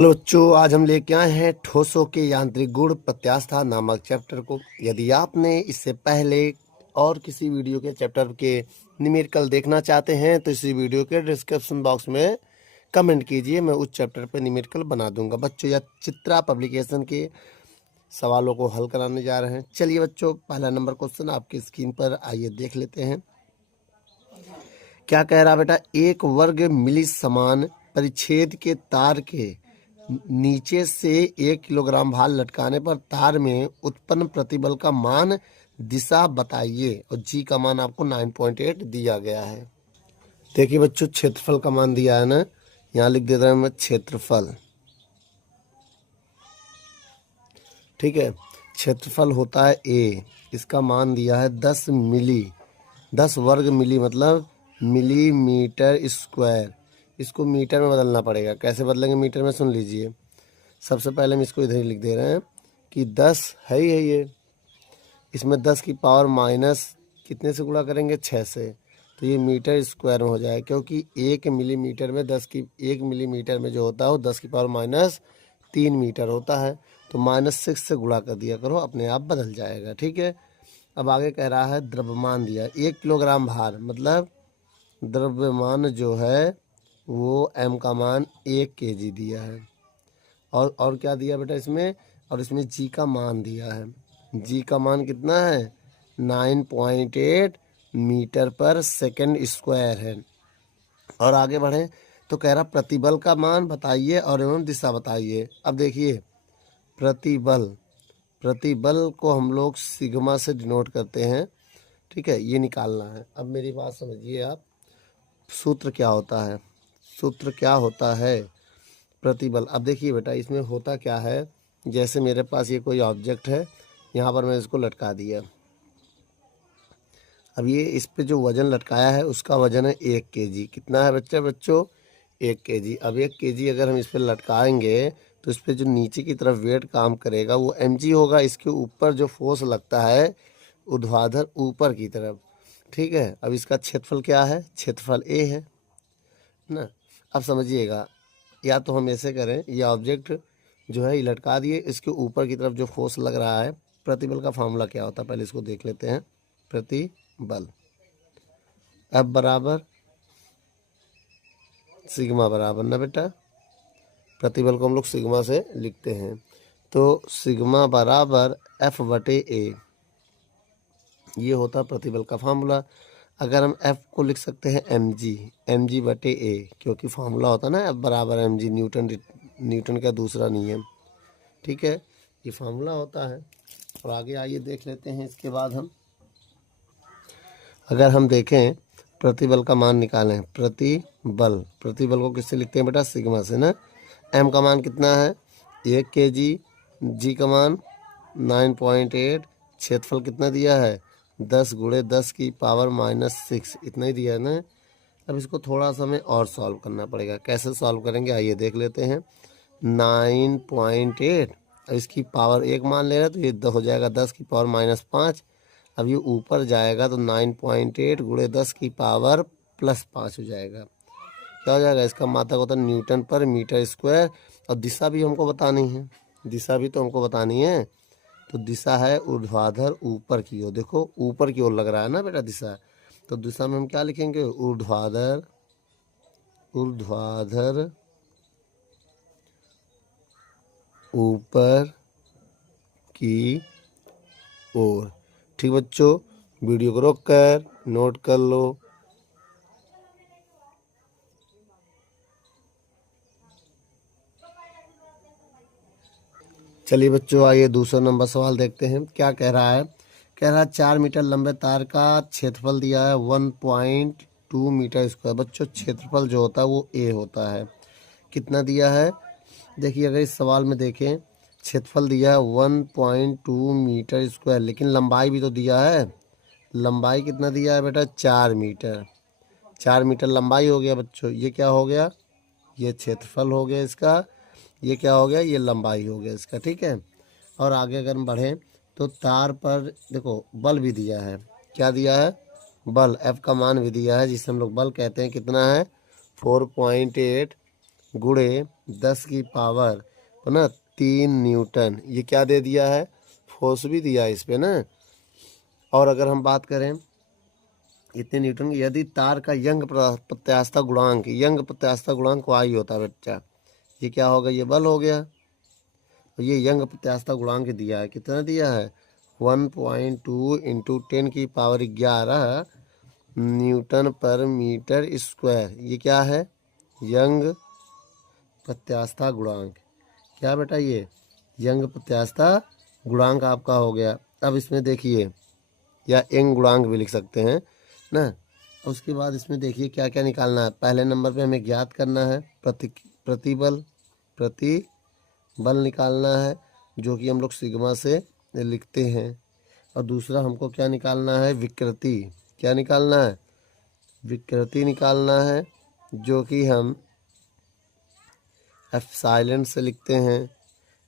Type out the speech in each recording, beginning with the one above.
Hello बच्चों, आज हम लेके आए हैं ठोसों के यांत्रिक गुण प्रत्यास्था नामक चैप्टर को। यदि आपने इससे पहले और किसी वीडियो के चैप्टर के न्यूमेरिकल देखना चाहते हैं तो इसी वीडियो के डिस्क्रिप्शन बॉक्स में कमेंट कीजिए, मैं उस चैप्टर पे न्यूमेरिकल बना दूंगा। बच्चों, यह चित्रा पब्लिकेशन के सवालों को हल कराने जा रहे हैं। चलिए बच्चों, पहला नंबर क्वेश्चन आपकी स्क्रीन पर आइए देख लेते हैं। क्या कह रहा बेटा, एक वर्ग मिली समान परिच्छेद के तार के नीचे से 1 किलोग्राम भार लटकाने पर तार में उत्पन्न प्रतिबल का मान दिशा बताइए, और जी का मान आपको 9.8 दिया गया है। देखिए बच्चों, क्षेत्रफल का मान दिया है ना, यहाँ लिख देता हूं मैं क्षेत्रफल। ठीक है, क्षेत्रफल होता है ए, इसका मान दिया है 10 मिली, 10 वर्ग मिली मतलब मिलीमीटर स्क्वायर। इसको मीटर में बदलना पड़ेगा। कैसे बदलेंगे मीटर में, सुन लीजिए। सबसे पहले हम इसको इधर ही लिख दे रहे हैं कि 10 है ही है ये, इसमें 10 की पावर माइनस कितने से गुणा करेंगे, 6 से, तो ये मीटर स्क्वायर में हो जाएगा। क्योंकि 1 मिलीमीटर में 1 मिलीमीटर में जो होता है वो 10 की पावर माइनस 3 मीटर होता है। तो -6 से गुणा कर दिया करो, अपने आप बदल जाएगा। ठीक है, अब आगे कह रहा है द्रव्यमान दिया 1 किलोग्राम भार, मतलब द्रव्यमान जो है वो m का मान 1 kg दिया है। और क्या दिया बेटा इसमें, और इसमें g का मान दिया है। g का मान कितना है, 9.8 मीटर पर सेकंड स्क्वायर है। और आगे बढ़ें तो कह रहा प्रतिबल का मान बताइए और एवं दिशा बताइए। अब देखिए, प्रतिबल प्रतिबल को हम लोग सिग्मा से डिनोट करते हैं। ठीक है, ये निकालना है। अब मेरी बात समझिए आप, सूत्र क्या होता है, सूत्र क्या होता है प्रतिबल। अब देखिए बेटा, इसमें होता क्या है, जैसे मेरे पास ये कोई ऑब्जेक्ट है, यहाँ पर मैं इसको लटका दिया। अब ये इस पे जो वजन लटकाया है उसका वजन है 1 kg। कितना है बच्चों 1 kg। अब 1 kg अगर हम इस पर लटकाएंगे तो इस पर जो नीचे की तरफ वेट काम करेगा वो mg होगा। इसके ऊपर जो फोर्स लगता है ऊर्ध्वाधर ऊपर की तरफ। ठीक है, अब इसका क्षेत्रफल क्या है, क्षेत्रफल a है ना। अब समझिएगा, या तो हम ऐसे करें, ये ऑब्जेक्ट जो है ये लटका दिए, इसके ऊपर की तरफ जो फोर्स लग रहा है, प्रतिबल का फार्मूला क्या होता है पहले इसको देख लेते हैं। प्रतिबल F बराबर सिग्मा बराबर ना बेटा, प्रतिबल को हम लोग सिग्मा से लिखते हैं, तो सिग्मा बराबर F/A, ये होता है प्रतिबल का फार्मूला। अगर हम F को लिख सकते हैं mg/A, क्योंकि फार्मूला होता है ना F बराबर mg, न्यूटन का दूसरा नियम। ठीक है, ये फार्मूला होता है। और आगे आइए देख लेते हैं। इसके बाद हम अगर हम देखें प्रतिबल का मान निकालें, प्रतिबल को किससे लिखते हैं बेटा, सिग्मा से ना। m का मान कितना है 1 kg, g का मान 9.8, क्षेत्रफल कितना दिया है 10 × 10 की पावर -6, इतना ही दिया है ना। अब इसको थोड़ा सा हमें और सॉल्व करना पड़ेगा। कैसे सॉल्व करेंगे आइए देख लेते हैं। 9.8, अब इसकी पावर 1 मान ले रहे हैं तो ये हो जाएगा 10 की पावर -5। अब ये ऊपर जाएगा तो 9.8 × 10 की पावर +5 हो जाएगा। क्या हो जाएगा, इसका मात्रक होता है न्यूटन पर मीटर स्क्वायर। और दिशा भी हमको बतानी है, दिशा भी तो हमको बतानी है। तो दिशा है ऊर्ध्वाधर ऊपर की ओर। देखो ऊपर की ओर लग रहा है ना बेटा दिशा, तो दिशा में हम क्या लिखेंगे, ऊर्ध्वाधर ऊपर की ओर। ठीक बच्चों, वीडियो को रोक कर नोट कर लो। चलिए बच्चों, आइए दूसरा नंबर सवाल देखते हैं। क्या कह रहा है, कह रहा है 4 मीटर लंबे तार का क्षेत्रफल दिया है 1.2 मीटर स्क्वायर। बच्चों क्षेत्रफल जो होता है वो a होता है। कितना दिया है, देखिए अगर इस सवाल में देखें, क्षेत्रफल दिया है 1.2 मीटर स्क्वायर, लेकिन लंबाई भी तो दिया है। लंबाई कितना दिया है बेटा, 4 मीटर। 4 मीटर लंबाई हो गया बच्चों, ये क्या हो गया, ये क्षेत्रफल हो गया इसका, ये क्या हो गया, ये लंबाई हो गया इसका। ठीक है, और आगे अगर हम बढ़ें तो तार पर देखो बल भी दिया है। क्या दिया है, बल, F का मान भी दिया है, जिसे हम लोग बल कहते हैं। कितना है 4.8 × 10 की पावर ना 3 न्यूटन। ये क्या दे दिया है, फोर्स भी दिया है इस पे ना। और अगर हम बात करें इतने न्यूटन की, यदि तार का प्रत्यास्थता गुणांक वाई होता है बच्चा, ये क्या होगा, ये बल हो गया। तो ये यंग प्रत्यास्थता गुणांक दिया है, कितना दिया है, 1.2 इंटू 10 की पावर 11 न्यूटन पर मीटर स्क्वायर। ये क्या है, यंग प्रत्यास्थता गुणांक। क्या बेटा, ये यंग प्रत्यास्थता गुणांक आपका हो गया। अब इसमें देखिए, या यंग गुणांक भी लिख सकते हैं ना। उसके बाद इसमें देखिए क्या क्या निकालना है। पहले नंबर पे हमें ज्ञात करना है प्रतिबल प्रतिबल निकालना है, जो कि हम लोग सिग्मा से लिखते हैं। और दूसरा हमको क्या निकालना है, विकृति। क्या निकालना है, विकृति निकालना है, जो कि हम एप्सिलॉन से लिखते हैं।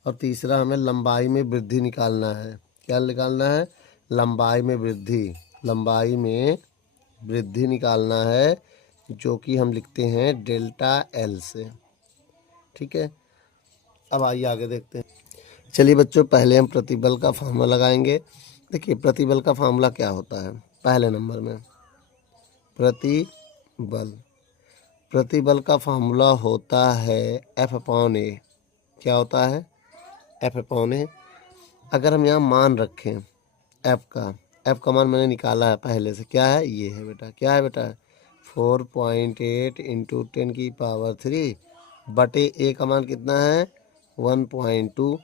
और तीसरा हमें लंबाई में वृद्धि निकालना है। क्या निकालना है, लंबाई में वृद्धि। लंबाई में वृद्धि निकालना है, जो कि हम लिखते हैं डेल्टा एल से। ठीक है, अब आइए आगे देखते हैं। चलिए बच्चों, पहले हम प्रतिबल का फार्मूला लगाएंगे। देखिए प्रतिबल का फार्मूला क्या होता है। पहले नंबर में प्रतिबल प्रतिबल का फार्मूला होता है F/A। क्या होता है, F/A। अगर हम यहाँ मान रखें एफ का मान मैंने निकाला है पहले से, क्या है, ये है बेटा। क्या है बेटा, 4.8 इंटू 10 की पावर 3 बटे ए का मान कितना है, 1.2।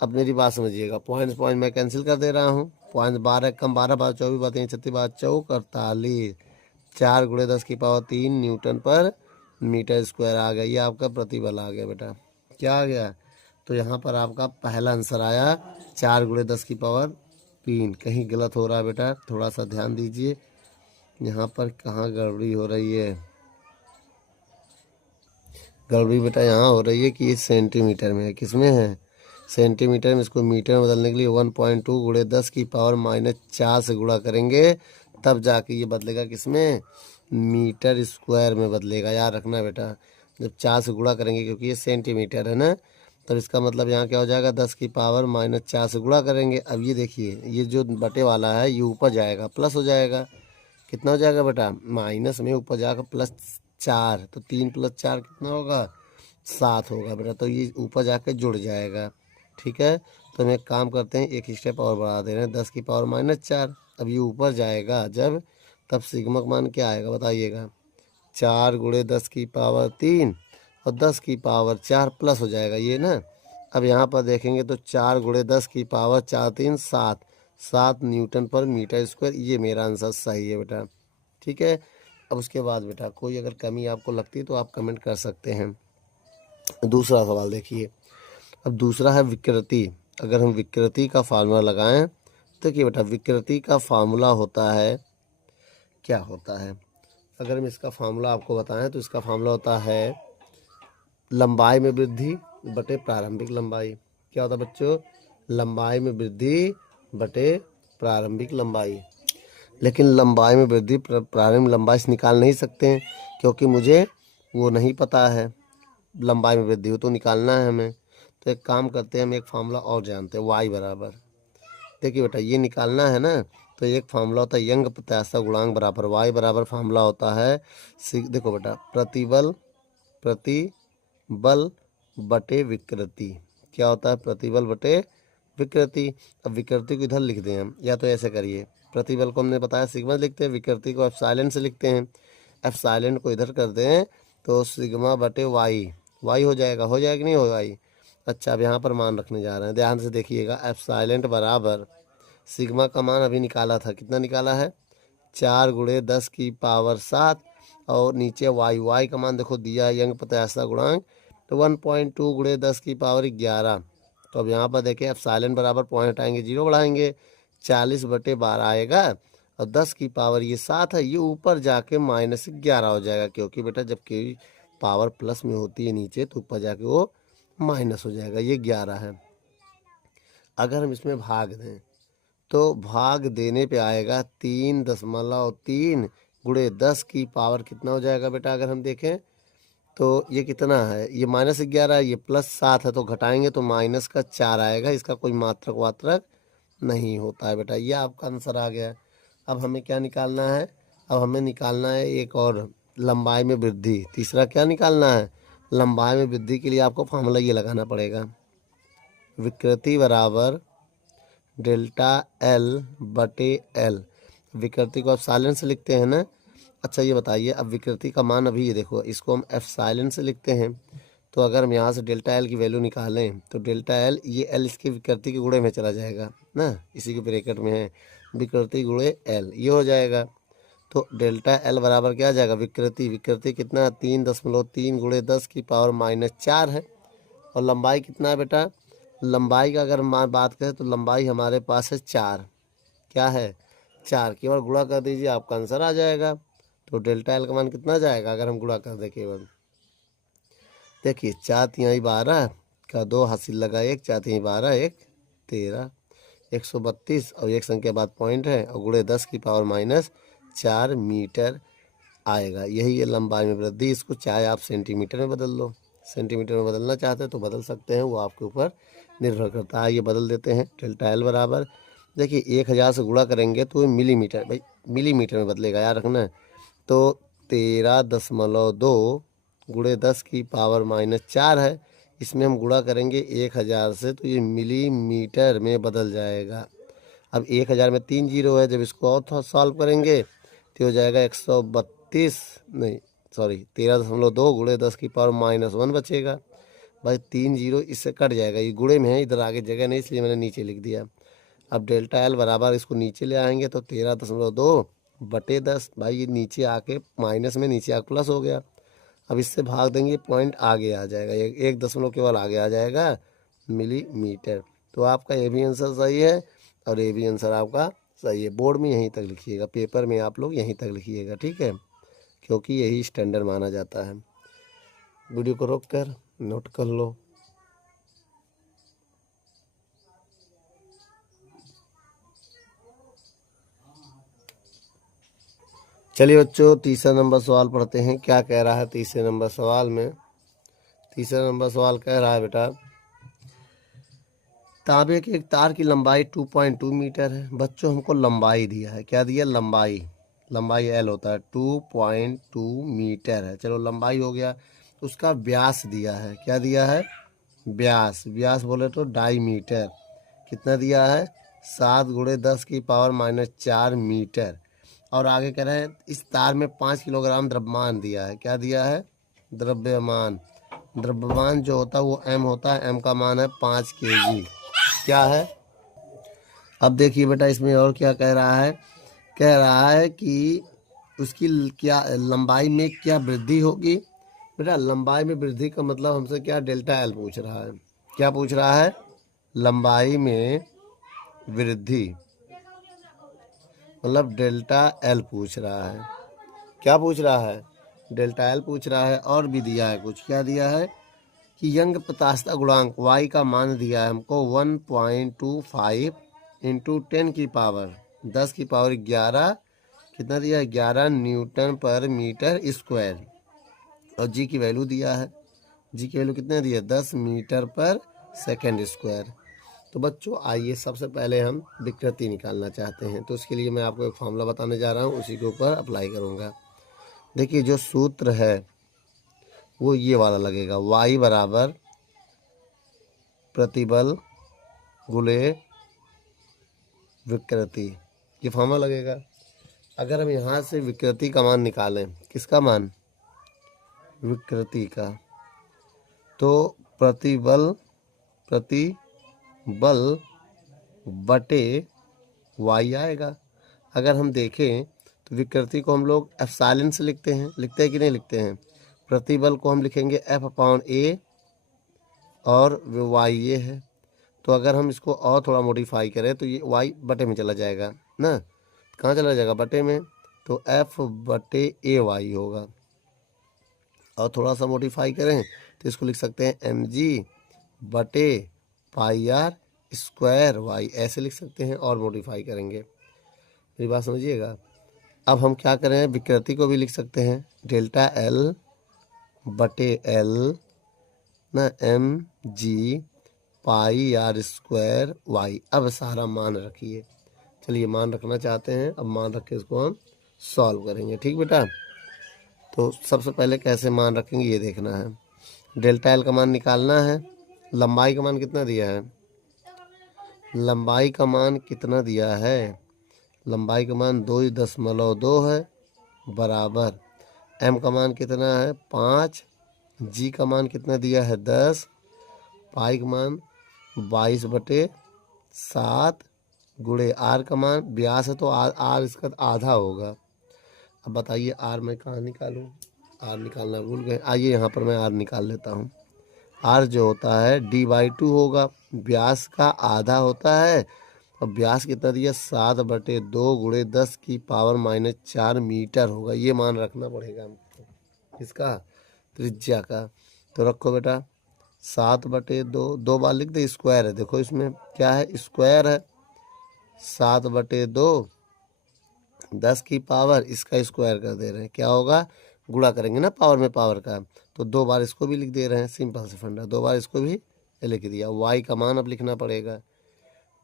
अब मेरी बात समझिएगा, पॉइंट मैं कैंसिल कर दे रहा हूँ। पॉइंट 12 कम 12 बार 24 बातें 36 बार चौक 48, 4 गुणे 10 की पावर 3 न्यूटन पर मीटर स्क्वायर आ गया। ये आपका प्रतिबल आ गया बेटा। क्या आ गया, तो यहाँ पर आपका पहला आंसर आया 4 गुणे 10 की पावर 3। कहीं गलत हो रहा है बेटा, थोड़ा सा ध्यान दीजिए, यहाँ पर कहाँ गड़बड़ी हो रही है। गड़बड़ी बेटा यहाँ हो रही है कि ये सेंटीमीटर में है। किस में है, सेंटीमीटर में। इसको मीटर में बदलने के लिए 1.2 गुणे 10 की पावर -4 से गुणा करेंगे, तब जाके ये बदलेगा किस में, मीटर स्क्वायर में बदलेगा। याद रखना बेटा, जब 4 से गुणा करेंगे, क्योंकि ये सेंटीमीटर है ना, तो इसका मतलब यहाँ क्या हो जाएगा, 10 की पावर -4 से गुणा करेंगे। अब ये देखिए, ये जो बटे वाला है ये ऊपर जाएगा प्लस हो जाएगा। कितना हो जाएगा बेटा, माइनस में ऊपर जाकर +4, तो 3 + 4 कितना होगा, 7 होगा बेटा। तो ये ऊपर जाकर जुड़ जाएगा। ठीक है, तो हम एक काम करते हैं, एक स्टेप और बढ़ा दे रहे हैं, 10 की पावर -4। अब ये ऊपर जाएगा जब, तब सिग्मा का मान क्या आएगा बताइएगा, 4 गुणे 10 की पावर 3 और 10 की पावर 4 प्लस हो जाएगा ये ना। अब यहाँ पर देखेंगे तो 4 गुणे 10 की पावर 4 3 7 7 न्यूटन पर मीटर स्क्वायर। ये मेरा आंसर सही है बेटा। ठीक है, अब उसके बाद बेटा कोई अगर कमी आपको लगती है तो आप कमेंट कर सकते हैं। दूसरा सवाल देखिए, अब दूसरा है विकृति। अगर हम विकृति का फार्मूला लगाएं, तो देखिए बेटा, विकृति का फार्मूला होता है, क्या होता है, अगर हम इसका फार्मूला आपको बताएं तो इसका फार्मूला होता है लंबाई में वृद्धि बटे प्रारंभिक लंबाई। क्या होता है बच्चों, लंबाई में वृद्धि बटे प्रारंभिक लंबाई। लेकिन लंबाई में वृद्धि प्रारंभिक लंबाई से निकाल नहीं सकते हैं, क्योंकि मुझे वो नहीं पता है लंबाई में वृद्धि हो तो निकालना है हमें। तो एक काम करते हैं, हम एक फार्मूला और जानते हैं, वाई बराबर, देखिए बेटा ये निकालना है ना, तो एक फार्मूला होता है यंग प्रत्यास्थता गुणांक बराबर वाई बराबर फार्मूला होता है देखो बेटा, प्रतिबल बटे विकृति। क्या होता है, प्रतिबल बटे विकृति। अब विकृति को इधर लिख दें हम, या तो ऐसे करिए, प्रतिबल को हमने बताया सिग्मा लिखते हैं, विकृति को एप्सिलॉन से लिखते हैं। एप्सिलॉन को इधर कर दें तो सिग्मा बटे वाई, वाई हो जाएगा कि नहीं हो वाई। अच्छा, अब यहाँ पर मान रखने जा रहे हैं, ध्यान से देखिएगा। एप्सिलॉन बराबर सिग्मा का मान अभी निकाला था, कितना निकाला है, 4 गुणे 10 की पावर 7 और नीचे वाई का मान देखो दिया है यंग प्रत्यास्थता गुणांक, तो 1.2 गुणे 10 की पावर 11। तो अब यहाँ पर देखें, एप्सिलॉन बराबर पॉइंट हटाएंगे 0 बढ़ाएंगे, 40/12 आएगा, और 10 की पावर ये 7 है, ये ऊपर जाके -11 हो जाएगा, क्योंकि बेटा जब की पावर प्लस में होती है नीचे तो ऊपर जाके वो माइनस हो जाएगा। ये 11 है। अगर हम इसमें भाग दें तो भाग देने पे आएगा 3.3 गुणे 10 की पावर कितना हो जाएगा बेटा, अगर हम देखें तो ये कितना है, ये -11, ये +7 है, तो घटाएंगे तो माइनस का 4 आएगा। इसका कोई मात्रक वात्रक नहीं होता है बेटा। ये आपका आंसर आ गया। अब हमें क्या निकालना है, अब हमें निकालना है एक और, लंबाई में वृद्धि। तीसरा क्या निकालना है, लंबाई में वृद्धि के लिए आपको फॉर्मूला ये लगाना पड़ेगा, विकृति बराबर डेल्टा एल बटे एल। विकृति को आप साइलेंट से लिखते हैं ना। अच्छा ये बताइए, अब विकृति का मान अभी ये देखो, इसको हम एफ साइलेंट से लिखते हैं। तो अगर हम यहाँ से डेल्टा एल की वैल्यू निकालें तो डेल्टा एल, ये एल इसकी विकृति के गुणे में चला जाएगा ना, इसी के ब्रैकेट में है, विकृति गुणे एल, ये हो जाएगा। तो डेल्टा एल बराबर क्या आ जाएगा, विकृति, विकृति कितना 3.3 गुणे 10 की पावर -4 है। और लंबाई कितना है बेटा, लंबाई का अगर हम बात करें तो लंबाई हमारे पास है 4, क्या है 4, केवल गुणा कर दीजिए आपका आंसर आ जाएगा। तो डेल्टा एल का मान कितना जाएगा अगर हम गुणा कर दें केवल, देखिए 4 तिहाई 12 का 2 हासिल लगा 1, 4 तिहाई 12, 1 13, 132 और एक संख्या बाद पॉइंट है और गुणे 10 की पावर -4 मीटर आएगा। यही है लंबाई में वृद्धि। इसको चाहे आप सेंटीमीटर में बदल लो, सेंटीमीटर में बदलना चाहते हैं तो बदल सकते हैं, वो आपके ऊपर निर्भर करता है। ये बदल देते हैं, डेल्टा एल बराबर, देखिए 1000 से गुणा करेंगे तो ये मिलीमीटर, भाई मिलीमीटर में बदलेगा याद रखना है। तो 13.2 गुणे 10 की पावर -4 है, इसमें हम गुणा करेंगे 1000 से तो ये मिलीमीटर में बदल जाएगा। अब 1000 में 3 जीरो है, जब इसको और थोड़ा सॉल्व करेंगे तो हो जाएगा 132, नहीं सॉरी 13.2 गुणे 10 की पावर -1 बचेगा। भाई 3 जीरो इससे कट जाएगा, ये गुणे में है, इधर आगे जगह नहीं इसलिए मैंने नीचे लिख दिया। अब डेल्टा एल बराबर, इसको नीचे ले आएंगे तो 13.2 बटे 10, भाई ये नीचे आके माइनस में नीचे आके प्लस हो गया। अब इससे भाग देंगे, पॉइंट आगे आ जाएगा, एक दशमलव केवल आगे आ जाएगा, मिलीमीटर। तो आपका ये भी आंसर सही है और ये भी आंसर आपका सही है। बोर्ड में यहीं तक लिखिएगा, पेपर में आप लोग यहीं तक लिखिएगा, ठीक है, क्योंकि यही स्टैंडर्ड माना जाता है। वीडियो को रोक कर नोट कर लो। चलिए बच्चों, तीसरा नंबर सवाल पढ़ते हैं। क्या कह रहा है तीसरे नंबर सवाल में, तीसरा नंबर सवाल कह रहा है बेटा, तांबे के एक तार की लंबाई 2.2 मीटर है। बच्चों हमको लंबाई दिया है, क्या दिया, लंबाई, लंबाई एल होता है, 2.2 मीटर है, चलो लंबाई हो गया। उसका व्यास दिया है, क्या दिया है, व्यास, व्यास बोले तो 2.5 मीटर, कितना दिया है 7 गुणे 10 की पावर -4 मीटर। और आगे कह रहे हैं इस तार में 5 किलोग्राम द्रव्यमान दिया है, क्या दिया है, द्रव्यमान, द्रव्यमान जो होता है वो m होता है, m का मान है 5 kg, क्या है। अब देखिए बेटा इसमें और क्या कह रहा है, कह रहा है कि उसकी क्या लंबाई में क्या वृद्धि होगी। बेटा लंबाई में वृद्धि का मतलब हमसे क्या, डेल्टा एल पूछ रहा है, क्या पूछ रहा है, लंबाई में वृद्धि, मतलब डेल्टा एल पूछ रहा है, क्या पूछ रहा है, डेल्टा एल पूछ रहा है। और भी दिया है कुछ, क्या दिया है कि यंग प्रत्यास्थता गुणांक y का मान दिया है हमको 1.25 इंटू 10 की पावर 10 की पावर 11, कितना दिया है 11 न्यूटन पर मीटर स्क्वायर। और जी की वैल्यू दिया है, जी की वैल्यू कितने दिया 10 मीटर पर सेकेंड स्क्वायर। तो बच्चों आइए सबसे पहले हम विकृति निकालना चाहते हैं, तो उसके लिए मैं आपको एक फॉर्मूला बताने जा रहा हूँ, उसी के ऊपर अप्लाई करूँगा। देखिए जो सूत्र है वो ये वाला लगेगा, y बराबर प्रतिबल गुणे विकृति, ये फॉर्मूला लगेगा। अगर हम यहाँ से विकृति का मान निकालें, किसका मान, विकृति का, तो प्रतिबल, प्रतिबल बटे y आएगा। अगर हम देखें तो विकृति को हम लोग एप्सिलॉन से लिखते हैं, लिखते हैं कि नहीं लिखते हैं। प्रतिबल को हम लिखेंगे F/A और y ये है। तो अगर हम इसको और थोड़ा मॉडिफाई करें तो ये y बटे में चला जाएगा ना, कहाँ चला जाएगा, बटे में, तो F/AY होगा। और थोड़ा सा मॉडिफाई करें तो इसको लिख सकते हैं mg/πr² ऐसे लिख सकते हैं, और मॉडिफाई करेंगे, मेरी बात समझिएगा। अब हम क्या करें, विकृति को भी लिख सकते हैं डेल्टा एल बटे एल ना mg pi r square y. अब सारा मान रखिए। चलिए मान रखना चाहते हैं, अब मान रख के इसको हम सॉल्व करेंगे। ठीक बेटा, तो सबसे पहले कैसे मान रखेंगे ये देखना है। डेल्टा एल का मान निकालना है। लंबाई का मान कितना दिया है? लंबाई का मान कितना दिया है? लंबाई का मान 2.2 है बराबर एम का मान कितना है? 5। जी का मान कितना दिया है? 10। पाई का मान 22/7 गुणे आर का मान व्यास है तो आर इसका आधा होगा। अब बताइए आर मैं कहाँ निकालूं? आर निकालना भूल गए। आइए यहाँ पर मैं आर निकाल लेता हूँ। आर जो होता है d/2 होगा, व्यास का आधा होता है। अब व्यास कितना दिया? 7/2 गुणे 10⁻⁻4 मीटर होगा। ये मान रखना पड़ेगा हमको, इसका त्रिज्या का। तो रखो बेटा 7/2, 2 बार लिख दे। स्क्वायर है, देखो इसमें क्या है? स्क्वायर है। 7/2 10 की पावर, इसका स्क्वायर कर दे रहे हैं, क्या होगा? गुणा करेंगे ना पावर में पावर का, तो 2 बार इसको भी लिख दे रहे हैं। सिंपल से फंडा, 2 बार इसको भी लिख दिया। वाई का मान अब लिखना पड़ेगा।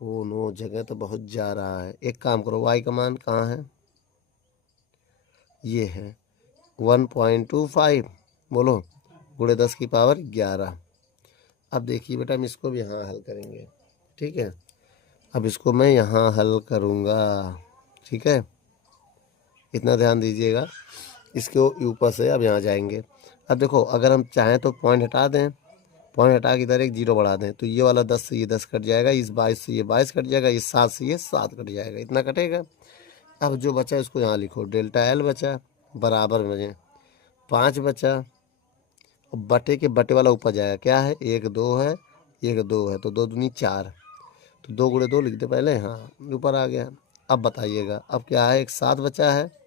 ओ नो, जगह तो बहुत जा रहा है। एक काम करो, वाई का मान कहाँ है? ये है 1.25 बोलो गुणे 10⁻11। अब देखिए बेटा हम इसको भी यहाँ हल करेंगे। ठीक है, अब इसको मैं यहाँ हल करूँगा। ठीक है, इतना ध्यान दीजिएगा। इसके ऊपर से अब यहाँ जाएंगे। अब देखो अगर हम चाहें तो पॉइंट हटा दें, पॉइंट हटा के इधर एक जीरो बढ़ा दें, तो ये वाला 10 से ये 10 कट जाएगा, इस 22 से ये 22 कट जाएगा, इस 7 से ये 7 कट जाएगा, इतना कटेगा। अब जो बचा इसको यहाँ लिखो, डेल्टा एल बचा बराबर में 5 बचा, और बटे के बटे वाला ऊपर जाएगा, क्या है? 1 2 है, 1 2 है, तो 2 दूनी 4, तो 2 गुणे 2 लिख दे पहले। हाँ, ऊपर आ गया। अब बताइएगा अब क्या है? एक 7 बचा है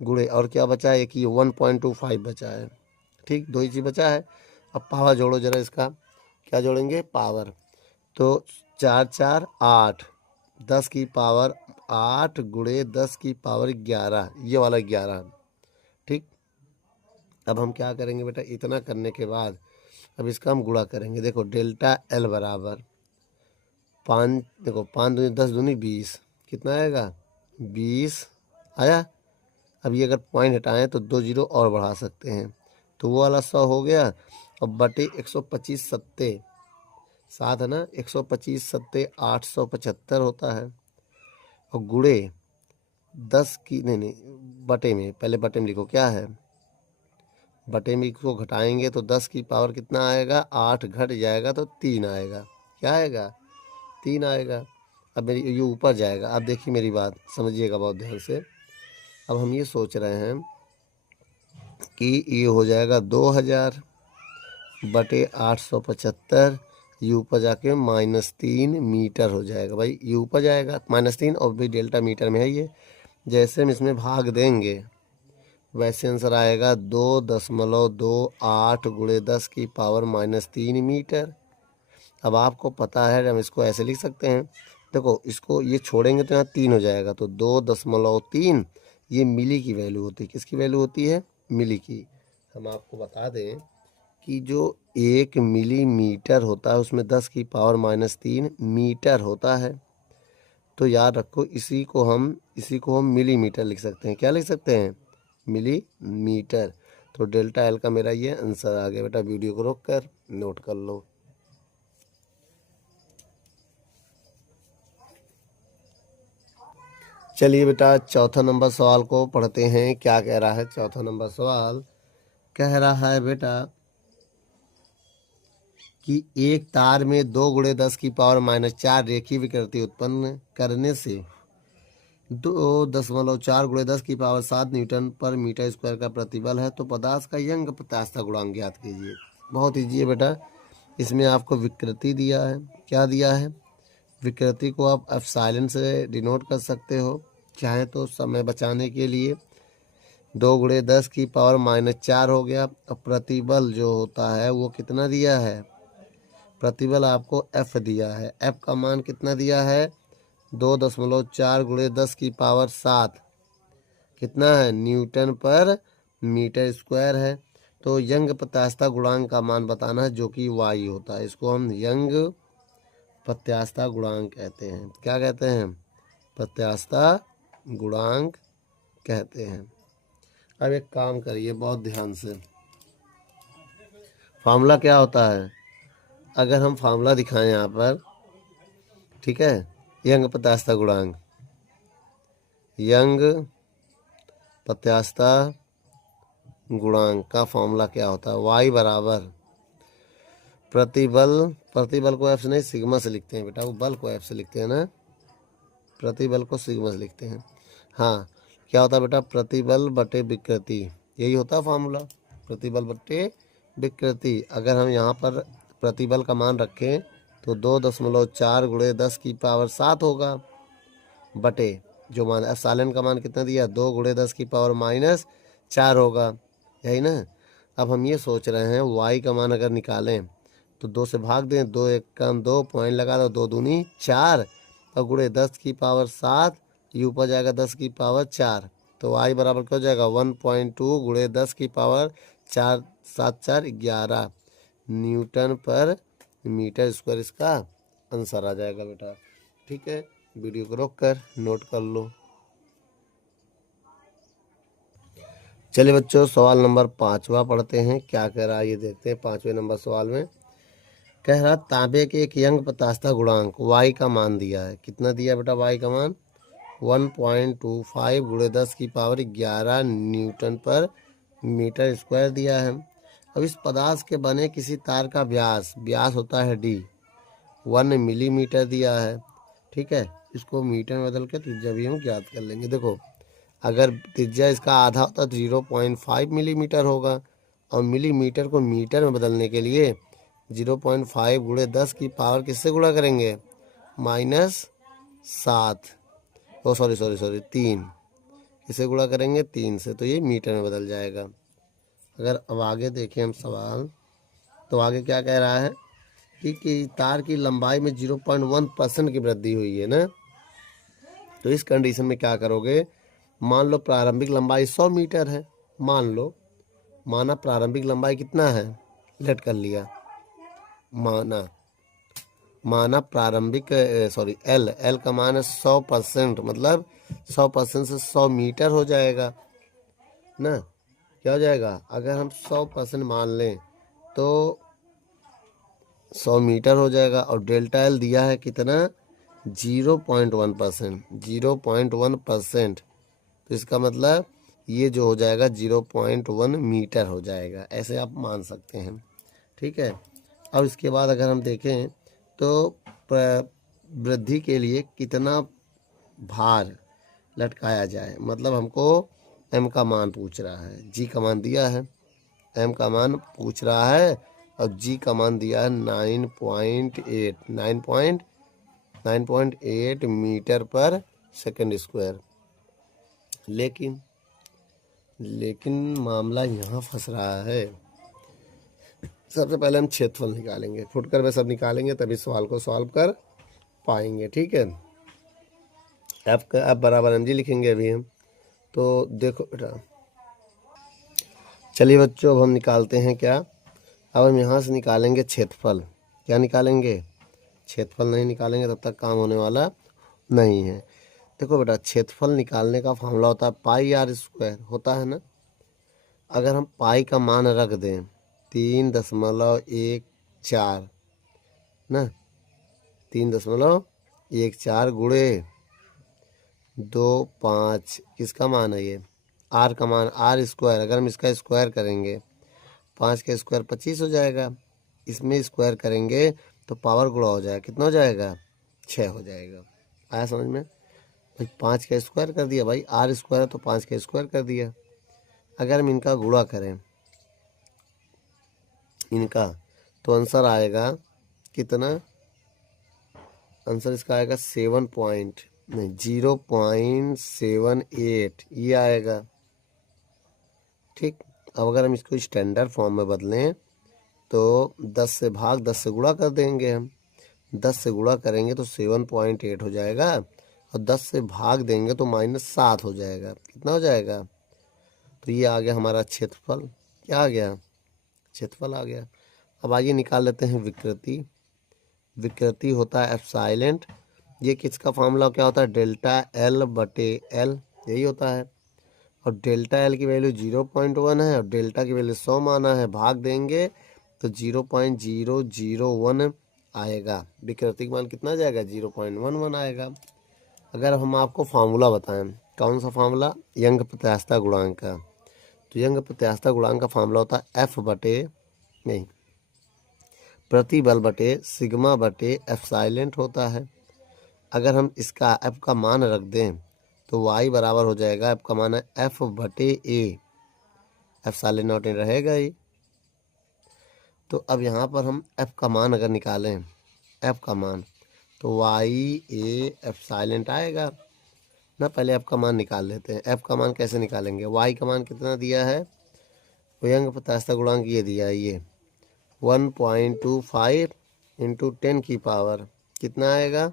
गुणे, और क्या बचा है? एक ये 1.25 बचा है। ठीक, 2 ही चीज बचा है। अब पावर जोड़ो जरा इसका, क्या जोड़ेंगे? पावर। तो 4 4 8, 10⁻8 गुणे 10⁻11, ये वाला 11। ठीक, अब हम क्या करेंगे बेटा? इतना करने के बाद अब इसका हम गुणा करेंगे। देखो डेल्टा एल बराबर 5, देखो 5 दूनी 10 दूनी 20, कितना आएगा? 20 आया। अब ये अगर पॉइंट हटाएं तो 2 जीरो और बढ़ा सकते हैं, तो वो वाला 100 हो गया। अब बटे 125 सत्ते 7 है ना, 125 सत्ते 875 होता है, और गुणे 10 की नहीं बटे में, पहले बटे में लिखो क्या है? बटे में इसको घटाएंगे तो 10 की पावर कितना आएगा? 8 घट जाएगा तो 3 आएगा। क्या आएगा? 3 आएगा। अब मेरी ये ऊपर जाएगा। अब देखिए मेरी बात समझिएगा बहुत ध्यान से। अब हम ये सोच रहे हैं कि ये हो जाएगा 2000 बटे 875, ये ऊपर जाके -3 मीटर हो जाएगा। भाई ये ऊपर जाएगा -3, और भी डेल्टा मीटर में है ये। जैसे हम इसमें भाग देंगे वैसे आंसर आएगा 2.28 गुणे 10⁻³ मीटर। अब आपको पता है हम इसको ऐसे लिख सकते हैं। देखो इसको ये छोड़ेंगे तो यहाँ 3 हो जाएगा, तो 2.3 ये मिली की वैल्यू होती है। किसकी वैल्यू होती है? मिली की। हम आपको बता दें कि जो 1 मिलीमीटर होता है उसमें 10⁻³ मीटर होता है। तो याद रखो इसी को हम मिलीमीटर लिख सकते हैं। क्या लिख सकते हैं? मिलीमीटर। तो डेल्टा एल का मेरा ये आंसर आ गया बेटा। वीडियो को रोक कर नोट कर लो। चलिए बेटा चौथा नंबर सवाल को पढ़ते हैं। क्या कह रहा है चौथा नंबर सवाल? कह रहा है बेटा कि एक तार में 2 गुणे 10⁻⁻4 रेखीय विकृति उत्पन्न करने से 2.4 गुणे 10⁻7 न्यूटन पर मीटर स्क्वायर का प्रतिबल है, तो पदार्थ का यंग प्रत्यास्थता गुणांक ज्ञात कीजिए। बहुत ईजी है बेटा। इसमें आपको विकृति दिया है। क्या दिया है? विकृति को आप एप्सिलॉन से डिनोट कर सकते हो, चाहे तो समय बचाने के लिए। 2 गुणे 10⁻4 हो गया। अब प्रतिबल जो होता है वो कितना दिया है? प्रतिबल आपको एफ दिया है। एफ का मान कितना दिया है? 2.4 गुणे 10⁻7 कितना है? न्यूटन पर मीटर स्क्वायर है। तो यंग प्रत्यास्थता गुणांक का मान बताना है जो कि y होता है। इसको हम यंग प्रत्यास्थता गुणांक कहते हैं। क्या कहते हैं? प्रत्यास्थता गुणांक कहते हैं। अब एक काम करिए बहुत ध्यान से, फार्मूला क्या होता है? अगर हम फार्मूला दिखाएं यहाँ पर, ठीक है, यंग प्रत्यास्थता गुणांक, यंग प्रत्यास्थता गुणांक का फॉर्मूला क्या होता है? y बराबर प्रतिबल को एफ से नहीं सिग्मा से लिखते हैं बेटा, वो बल को एफ से लिखते हैं ना, प्रतिबल को सिग्मा से लिखते हैं। हाँ, क्या होता है बेटा? प्रतिबल बटे विकृति, यही होता है फॉर्मूला, प्रतिबल बटे विकृति। अगर हम यहाँ पर प्रतिबल का मान रखें तो 2.4 गुणे 10 की पावर 7 होगा, बटे जो मान एप्सिलॉन का मान कितना दिया? 2 गुणे 10 की पावर -4 होगा, यही ना। अब हम ये सोच रहे हैं y का मान अगर निकालें तो 2 से भाग दें, 2 एक कम 2, पॉइंट लगा दो, 2 दूनी 4 और गुणे 10 की पावर 7, ये ऊपर जाएगा 10 की पावर 4, तो y बराबर क्या हो जाएगा? 1.2 गुणे 10 की पावर 4, 7 4 11 न्यूटन पर मीटर स्क्वायर इसका आंसर आ जाएगा बेटा। ठीक है, वीडियो को रोक कर नोट कर लो। चलिए बच्चों, सवाल नंबर 5वां पढ़ते हैं, क्या कह रहा है ये देखते हैं। 5वें नंबर सवाल में कह रहा तांबे के एक यंग प्रत्यास्थता गुणांक y का मान दिया है। कितना दिया बेटा? y का मान 1.25 गुणे 10 की पावर 11 न्यूटन पर मीटर स्क्वायर दिया है। अब इस पदार्थ के बने किसी तार का व्यास होता है d, 1 मिलीमीटर दिया है। ठीक है, इसको मीटर में बदल के त्रिज्या भी हम ज्ञात कर लेंगे। देखो, अगर त्रिज्या इसका आधा होता तो 0.5 मिलीमीटर होगा, और मिलीमीटर को मीटर में बदलने के लिए 0.5 गुणे 10 की पावर किससे गुणा करेंगे? -7, ओ सॉरी 3, किससे गुणा करेंगे? 3 से, तो ये मीटर में बदल जाएगा। अगर अब आगे देखें हम सवाल, तो आगे क्या कह रहा है कि तार की लंबाई में 0.1% की वृद्धि हुई है ना। तो इस कंडीशन में क्या करोगे? मान लो प्रारंभिक लंबाई 100 मीटर है, माना प्रारंभिक लंबाई कितना है? लेट कर लिया, माना प्रारंभिक एल का मान है 100%, मतलब 100% से 100 मीटर हो जाएगा ना। क्या हो जाएगा? अगर हम 100% मान लें तो 100 मीटर हो जाएगा, और डेल्टा एल दिया है कितना? 0.1%, 0.1%, तो इसका मतलब ये जो हो जाएगा 0.1 मीटर हो जाएगा, ऐसे आप मान सकते हैं। ठीक है, और इसके बाद अगर हम देखें तो वृद्धि के लिए कितना भार लटकाया जाए, मतलब हमको m का मान पूछ रहा है, g का मान दिया है, m का मान पूछ रहा है, और g का मान दिया है 9.8 मीटर पर सेकंड स्क्वायर। लेकिन मामला यहाँ फंस रहा है। सबसे पहले हम क्षेत्रफल निकालेंगे, फुटकर में सब निकालेंगे तभी सवाल को सॉल्व कर पाएंगे। ठीक है, एफ बराबर mg लिखेंगे अभी हम। तो देखो बेटा, चलिए बच्चों, अब हम निकालते हैं क्या? अब हम यहाँ से निकालेंगे क्षेत्रफल। क्या निकालेंगे? क्षेत्रफल नहीं निकालेंगे तब तक काम होने वाला नहीं है। देखो बेटा, क्षेत्रफल निकालने का फॉर्मूला होता है πr² होता है ना। अगर हम पाई का मान रख दें 3.14 ना, 3.14 गुणे 2.5, किसका मान है ये? आर का मान, r²। अगर हम इसका स्क्वायर करेंगे, 5 का स्क्वायर 25 हो जाएगा, इसमें स्क्वायर करेंगे तो पावर गुणा हो जाएगा, कितना हो जाएगा? 6 हो जाएगा। आया समझ में भाई? 5 का स्क्वायर कर दिया भाई, r² है तो 5 का स्क्वायर कर दिया। अगर हम इनका गुणा करें इनका, तो आंसर आएगा कितना? आंसर इसका आएगा 0.78 ये आएगा। ठीक, अब अगर हम इसको स्टैंडर्ड फॉर्म में बदलें तो 10 से भाग 10 से गुणा कर देंगे हम, 10 से गुणा करेंगे तो 7.8 हो जाएगा, और 10 से भाग देंगे तो -7 हो जाएगा। कितना हो जाएगा? तो ये आ गया हमारा क्षेत्रफल। क्या आ गया? क्षेत्रफल आ गया। अब आइए निकाल लेते हैं विकृति। विकृति होता है एप्सिलॉन, ये किसका फार्मूला क्या होता है, डेल्टा एल बटे एल, यही होता है। और डेल्टा एल की वैल्यू 0.1 है और डेल्टा की वैल्यू 100 माना है, भाग देंगे तो 0.001 आएगा। विकृति का मान कितना जाएगा, 0.11 आएगा। अगर हम आपको फार्मूला बताएं, कौन सा फार्मूला, यंग प्रत्यास्थता गुणांक का, तो यंग प्रत्यास्थता गुणांक का फार्मूला होता है एफ बटे नहीं प्रतिबल बटे सिग्मा बटे एप्सिलॉन होता है। अगर हम इसका एफ का मान रख दें तो y बराबर हो जाएगा, एफ का मान है एफ बटे ए, एप्सिलॉन नॉट रहेगा ही। तो अब यहाँ पर हम एफ का मान अगर निकालें, एफ का मान, तो y a एप्सिलॉन आएगा ना। पहले एफ का मान निकाल लेते हैं। एफ का मान कैसे निकालेंगे, y का मान कितना दिया है, यंग प्रत्यास्थता गुणांक ये दिया है, ये 1.25 इंटू 10 की पावर कितना आएगा,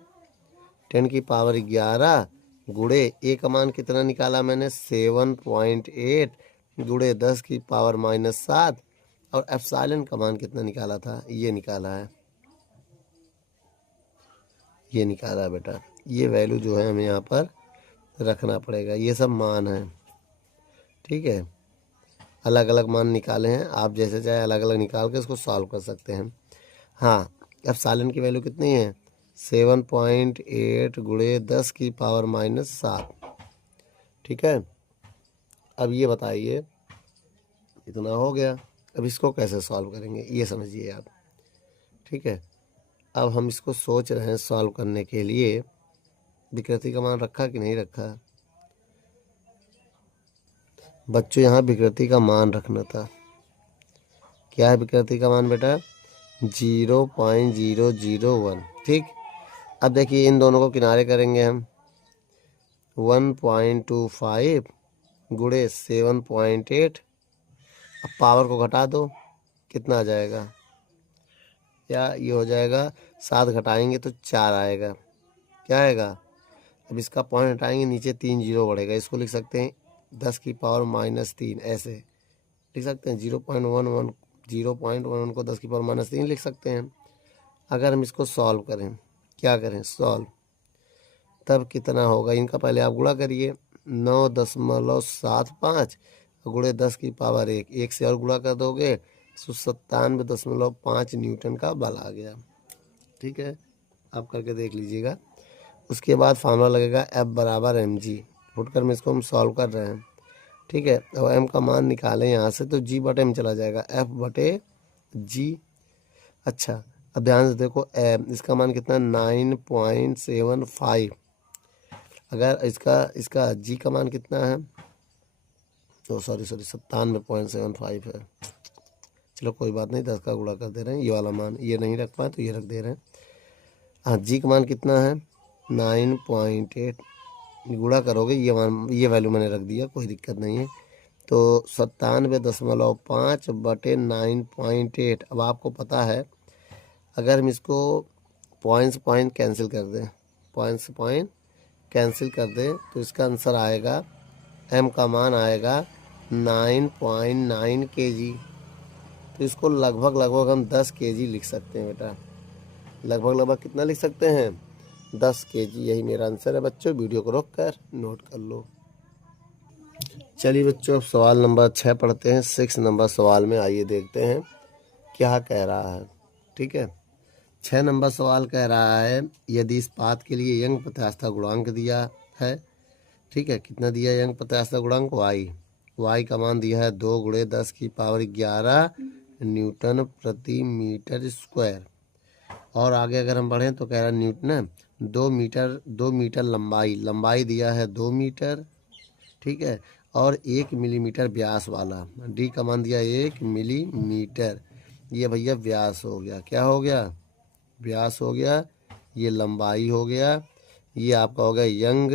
10 की पावर 11 गुड़े ए का मान कितना निकाला मैंने, 7.8 गुड़े 10 की पावर -7, और एप्सिलॉन का मान कितना निकाला था, ये निकाला है, ये निकाला है बेटा। ये वैल्यू जो है हमें यहाँ पर रखना पड़ेगा, ये सब मान है, ठीक है। अलग अलग मान निकाले हैं, आप जैसे चाहे अलग अलग निकाल के इसको सॉल्व कर सकते हैं। हाँ, एप्सिलॉन की वैल्यू कितनी है, 7.8 गुड़े 10 की पावर -7, ठीक है। अब ये बताइए, इतना हो गया। अब इसको कैसे सॉल्व करेंगे ये समझिए आप, ठीक है। अब हम इसको सोच रहे हैं सॉल्व करने के लिए, विकृति का मान रखा कि नहीं रखा, बच्चों यहाँ विकृति का मान रखना था। क्या है विकृति का मान बेटा, 0.001, ठीक। अब देखिए इन दोनों को किनारे करेंगे हम, 1.25 गुड़े 7.8, अब पावर को घटा दो, कितना आ जाएगा, या ये हो जाएगा 7 घटाएंगे तो 4 आएगा, क्या आएगा। अब इसका पॉइंट हटाएंगे, नीचे 3 जीरो बढ़ेगा, इसको लिख सकते हैं 10 की पावर -3, ऐसे लिख सकते हैं। 0.11 को 10 की पावर -3 लिख सकते हैं। अगर हम इसको सॉल्व करें, क्या करें सॉल्व, तब कितना होगा, इनका पहले आप गुणा करिए, 9.75 गुणे 10 की पावर 1, एक से और गुणा कर दोगे तो 97.5 न्यूटन का बल आ गया, ठीक है। आप करके देख लीजिएगा। उसके बाद फार्मूला लगेगा F बराबर mg, फुटकर में इसको हम सॉल्व कर रहे हैं, ठीक है। और m का मान निकालें यहाँ से तो g बटे में चला जाएगा, F बटे g। अच्छा, अब ध्यान से देखो, इसका मान कितना, 9.75, अगर इसका g का मान कितना है, तो सॉरी 97.75 है। चलो कोई बात नहीं, 10 का गुणा कर दे रहे हैं, ये वाला मान ये नहीं रख पाए तो ये रख दे रहे हैं। हाँ, जी का मान कितना है, 9.8, गुणा करोगे ये मान, ये वैल्यू मैंने रख दिया, कोई दिक्कत नहीं है। तो 97.5 बटे 9.8। अब आपको पता है, अगर हम इसको पॉइंट्स पॉइंट कैंसिल कर दें, पॉइंट्स पॉइंट कैंसिल कर दें तो इसका आंसर आएगा, एम का मान आएगा 9.9 kg। तो इसको लगभग लगभग हम 10 kg लिख सकते हैं बेटा, लगभग लगभग कितना लिख सकते हैं, 10 kg। यही मेरा आंसर है बच्चों, वीडियो को रोक कर नोट कर लो। चलिए बच्चों, अब सवाल नंबर 6 पढ़ते हैं। 6 नंबर सवाल में आइए देखते हैं क्या कह रहा है, ठीक है। 6 नंबर सवाल कह रहा है, यदि इस पात के लिए यंग प्रत्यास्थता गुणांक दिया है, ठीक है, कितना दिया है यंग प्रत्यास्थता गुणांक, y का मान दिया है 2 गुणे 10 की पावर 11 न्यूटन प्रति मीटर स्क्वायर। और आगे अगर हम बढ़ें तो कह रहा है न्यूटन है, 2 मीटर लंबाई दिया है 2 मीटर, ठीक है, और 1 मिलीमीटर व्यास वाला, डी का मान दिया 1 मिलीमीटर। ये भैया व्यास हो गया, क्या हो गया, व्यास हो गया, ये लंबाई हो गया, ये आपका हो गया यंग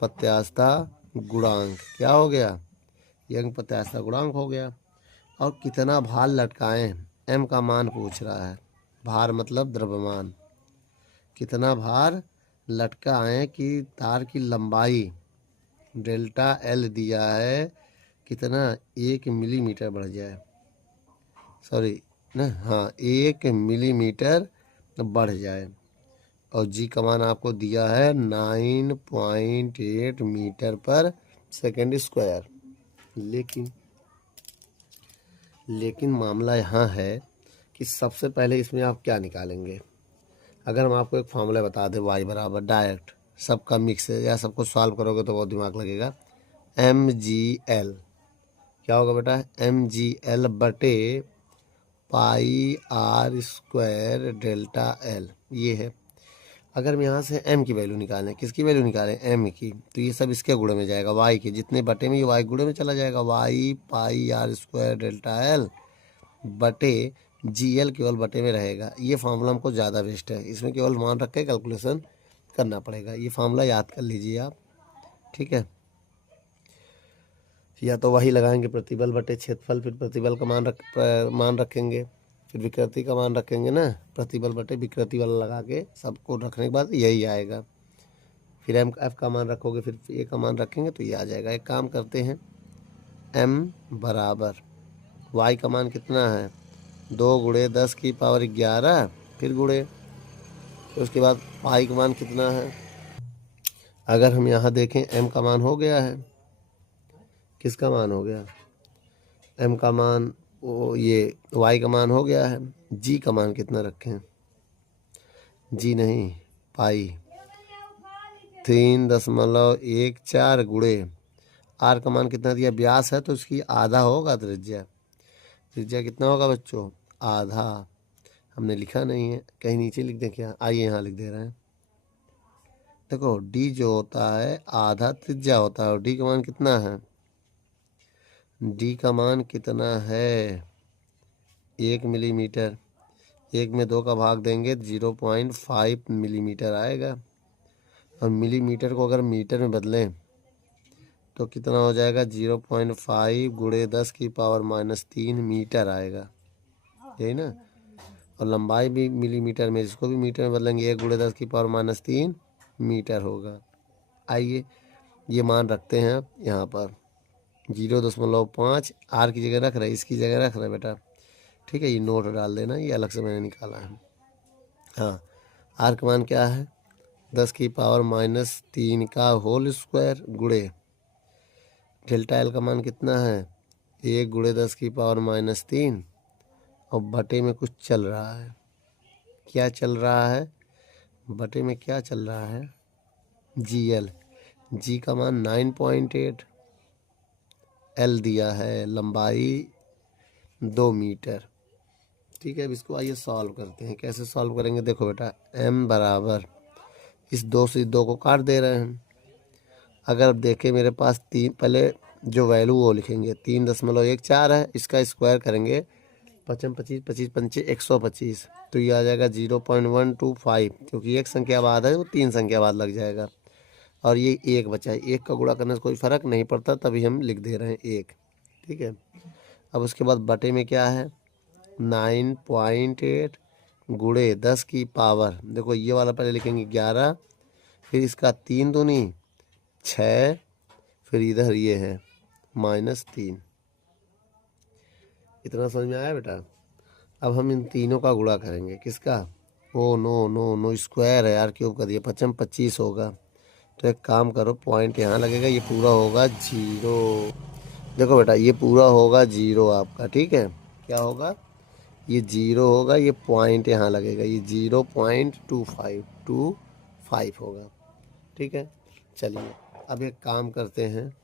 प्रत्यास्थता गुणांक, क्या हो गया, यंग प्रत्यास्थता गुणांक हो गया। और कितना भार लटकाएं, एम का मान पूछ रहा है, भार मतलब द्रव्यमान, कितना भार लटकाएं कि तार की लंबाई डेल्टा एल दिया है कितना, 1 मिलीमीटर बढ़ जाए, सॉरी ना, हाँ 1 मिलीमीटर बढ़ जाए। और जी का मान आपको दिया है 9.8 मीटर पर सेकेंड स्क्वायर। लेकिन लेकिन मामला यहाँ है कि सबसे पहले इसमें आप क्या निकालेंगे। अगर हम आपको एक फॉर्मूला बता दें, वाई बराबर डायरेक्ट सबका मिक्स है, या सबको सॉल्व करोगे तो बहुत दिमाग लगेगा। MGL क्या होगा बेटा, MGL बटे पाई आर स्क्वायर डेल्टा एल, ये है। अगर हम यहाँ से m की वैल्यू निकालें, किसकी वैल्यू निकालें, m की, तो ये सब इसके गुणे में जाएगा, y के जितने बटे में, ये y गुणे में चला जाएगा। y pi r square delta L बटे GL केवल बटे में रहेगा। ये फार्मूला हमको ज़्यादा बेस्ट है, इसमें केवल मान रख के कैलकुलेशन करना पड़ेगा। ये फार्मूला याद कर लीजिए आप, ठीक है। या तो वही लगाएंगे प्रतिबल बटे क्षेत्रफल, फिर प्रतिबल का मान रखेंगे, फिर विकृति का मान रखेंगे ना, प्रतिबल बटे विकृति वाला लगा के सबको रखने के बाद यही आएगा। फिर MF का मान रखोगे, फिर ए का मान रखेंगे तो ये आ जाएगा। एक काम करते हैं, M बराबर Y का मान कितना है, 2 गुणे 10 की पावर 11, फिर गुणे, तो उसके बाद पाई का मान कितना है। अगर हम यहाँ देखें, M का मान हो गया है, किसका मान हो गया, M का मान, वो ये Y का मान हो गया है। G का मान कितना रखें, G नहीं, पाई 3.14 गुणे, R का मान कितना दिया, व्यास है तो उसकी आधा होगा त्रिज्या। त्रिज्या कितना होगा बच्चों, आधा। हमने लिखा नहीं है, कहीं नीचे लिख दें क्या, आइए यहाँ लिख दे रहे हैं। देखो D जो होता है आधा त्रिज्या होता है, और D का मान कितना है, D का मान कितना है 1 मिलीमीटर। 1 में 2 का भाग देंगे 0.5 मिलीमीटर आएगा। और मिलीमीटर को अगर मीटर में बदलें तो कितना हो जाएगा, 0.5 गुणे 10 की पावर -3 मीटर आएगा, यही ना। और लंबाई भी मिलीमीटर में, इसको भी मीटर में बदलेंगे, 1 गुणे 10 की पावर -3 मीटर होगा। आइए ये मान रखते हैं यहाँ पर 0.5, R की जगह रख रहे हैं, इसकी जगह रख रहे हैं बेटा, ठीक है। ये नोट डाल देना, ये अलग से मैंने निकाला है। हाँ, R का मान क्या है, 10 की पावर -3 का होल स्क्वायर गुणे डेल्टा एल का मान कितना है, 1 गुणे 10 की पावर -3, और बटे में कुछ चल रहा है। क्या चल रहा है, बटे में क्या चल रहा है, GL। G का मान 9.8, L दिया है लंबाई 2 मीटर, ठीक है। अब इसको आइए सॉल्व करते हैं। कैसे सॉल्व करेंगे, देखो बेटा, M बराबर, इस 2 से 2 को काट दे रहे हैं। अगर अब देखें मेरे पास 3, पहले जो वैल्यू वो लिखेंगे, 3.14 है, इसका स्क्वायर करेंगे, 5 25 25 पंचे 125, तो ये आ जाएगा 0.125, क्योंकि एक संख्या बाद है वो 3 संख्या बाद लग जाएगा। और ये 1 बचा है, 1 का गुणा करने से कोई फ़र्क नहीं पड़ता, तभी हम लिख दे रहे हैं 1, ठीक है। अब उसके बाद बटे में क्या है, 9.8 गुणे 10 की पावर, देखो ये वाला पहले लिखेंगे 11, फिर इसका 3 दूनी 6, फिर इधर ये है -3। इतना समझ में आया बेटा। अब हम इन तीनों का गुणा करेंगे, किसका, oh no no no, square है यार, क्यूब कर दिया, 5 25 होगा। तो एक काम करो, पॉइंट यहाँ लगेगा, ये पूरा होगा 0। देखो बेटा ये पूरा होगा 0 आपका, ठीक है। क्या होगा, ये 0 होगा, ये पॉइंट यहाँ लगेगा, ये 0.2525 होगा, ठीक है। चलिए अब एक काम करते हैं,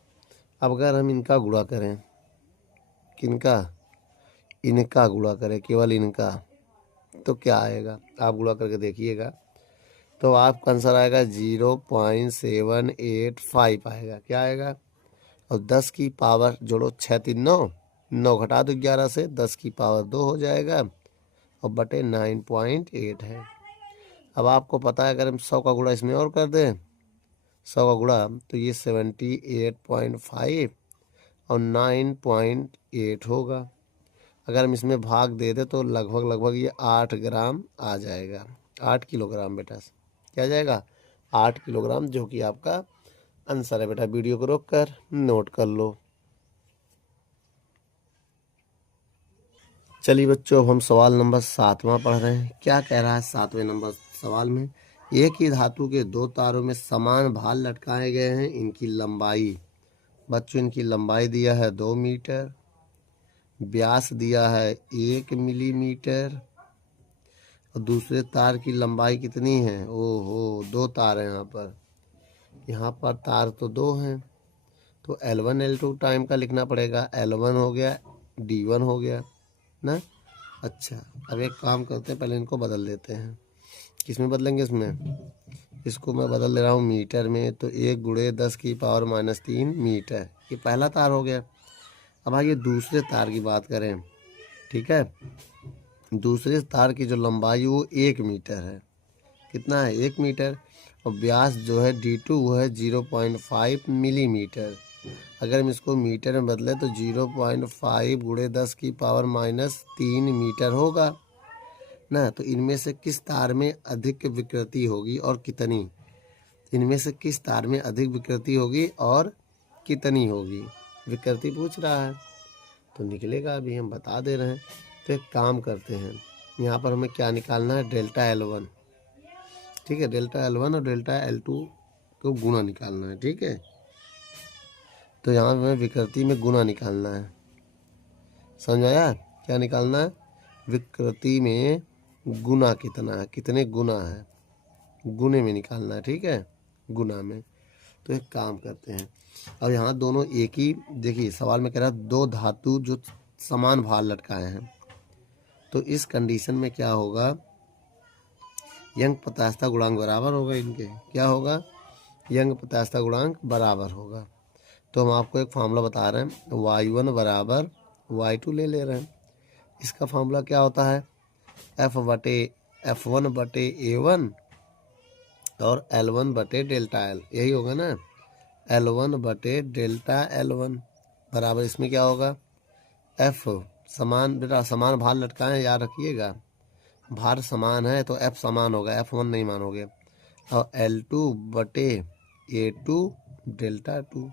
अब अगर हम इनका गुणा करें, किनका, इनका गुणा करें, केवल इनका, तो क्या आएगा, आप गुणा करके देखिएगा, तो आपका आंसर आएगा 0.785 आएगा। क्या आएगा, और 10 की पावर जोड़ो, 6 3 9, 9 घटा दो 11 से, 10 की पावर 2 हो जाएगा, और बटे 9.8 है। अब आपको पता है अगर हम 100 का गुणा इसमें और कर दें, 100 का गुणा, तो ये 78.5 और 9.8 होगा। अगर हम इसमें भाग दे दें तो लगभग ये 8 ग्राम आ जाएगा, 8 किलोग्राम बेटा, क्या आ जाएगा, 8 किलोग्राम, जो कि आपका आंसर है बेटा। वीडियो को रोक कर नोट कर लो। चलिए बच्चों, अब हम सवाल नंबर 7वां पढ़ रहे हैं। क्या कह रहा है 7वें नंबर सवाल में? एक ही धातु के दो तारों में समान भार लटकाए गए हैं। इनकी लंबाई, बच्चों इनकी लंबाई दिया है 2 मीटर, व्यास दिया है 1 मिलीमीटर, और दूसरे तार की लंबाई कितनी है? ओहो, 2 तार हैं यहाँ पर तार तो 2 हैं, तो L1 L2 टाइम का लिखना पड़ेगा। L1 हो गया, D1 हो गया ना। अच्छा, अब एक काम करते हैं, पहले इनको बदल देते हैं। किस में बदलेंगे? इसको मैं बदल दे रहा हूँ मीटर में। तो 1 × 10⁻³ मीटर, ये पहला तार हो गया। अब आइए दूसरे तार की बात करें। ठीक है, दूसरे तार की जो लंबाई वो 1 मीटर है। कितना है? 1 मीटर। और व्यास जो है D2 वो है 0.5 मिलीमीटर। अगर हम इसको मीटर में बदले तो 0.5 × 10⁻³ मीटर होगा ना। तो इनमें से किस तार में अधिक विकृति होगी और कितनी? इनमें से किस तार में अधिक विकृति होगी और कितनी होगी? विकृति पूछ रहा है तो निकलेगा, अभी हम बता दे रहे हैं। तो एक काम करते हैं, यहाँ पर हमें क्या निकालना है? Delta L1। ठीक है, डेल्टा L1 और डेल्टा L2 को गुणा निकालना है। ठीक है, तो यहाँ हमें विकृति में गुणा निकालना है। समझ आया? क्या निकालना है? विकृति में गुना कितना है, कितने गुना है, गुने में निकालना है। ठीक है, गुना में। तो एक काम करते हैं, अब यहाँ दोनों एक ही, देखिए सवाल में कह रहा है 2 धातु जो समान भार लटकाए हैं। तो इस कंडीशन में क्या होगा? यंग प्रत्यास्थता गुणांक बराबर होगा इनके। क्या होगा? यंग प्रत्यास्थता गुणांक बराबर होगा। तो हम आपको एक फार्मूला बता रहे हैं, y1 बराबर y2 ले रहे हैं। इसका फार्मूला क्या होता है? F1/A1 और L1/डेल्टा L, यही होगा ना। L1/डेल्टा L1 बराबर, इसमें क्या होगा? F समान, बेटा समान भार लटकाएं, याद रखिएगा। भार समान है तो F समान होगा, F1 नहीं मानोगे। और L2/A2 डेल्टा 2,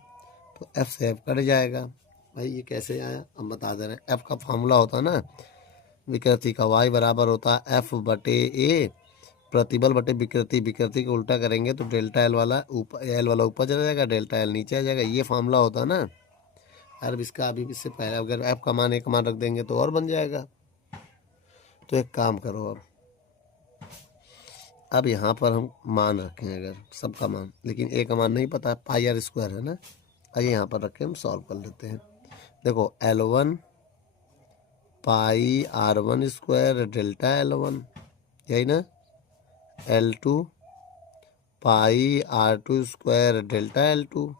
तो F से F कट जाएगा। भाई ये कैसे आया? हम बता दे रहे हैं। F का फार्मूला होता है ना विकृति का, y बराबर होता है F/A, प्रतिबल बटे विकृति। विकृति को उल्टा करेंगे तो डेल्टा L वाला ऊपर चला जाएगा, डेल्टा L नीचे आ जाएगा। ये फार्मूला होता है ना। अरे इसका अभी इससे पहले अगर F का मान एक मान रख देंगे तो और बन जाएगा। तो एक काम करो, अब यहाँ पर हम मान रखें अगर सबका मान, लेकिन ए का मान नहीं पता, πr² है ना। आइए यहाँ पर रख के हम सॉल्व कर लेते हैं। देखो L1 πr1² डेल्टा L1, यही ना। L2 πr2² डेल्टा L2,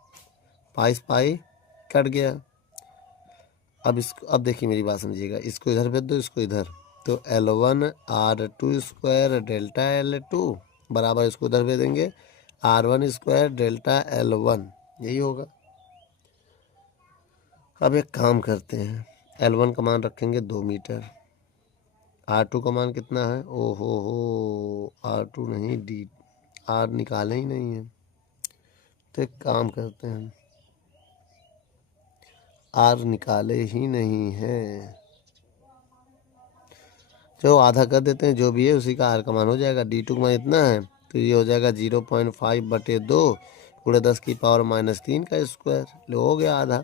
पाई पाई कट गया। अब देखिए मेरी बात समझिएगा, इसको इधर भेज दो, इसको इधर। तो L1r2² डेल्टा L2 बराबर, इसको उधर भेजेंगे r1² डेल्टा L1, यही होगा। अब एक काम करते हैं, L1 का मान रखेंगे 2 मीटर, R2 का मान कितना है? ओहो, R2 नहीं, D, R निकाले ही नहीं है। तो एक काम करते हैं, R निकाले ही नहीं है, चलो आधा कर देते हैं, जो भी है उसी का R का मान हो जाएगा। D2 का मान इतना है तो ये हो जाएगा 0.5/2 × 10⁻³ का स्क्वायर, लो हो गया आधा।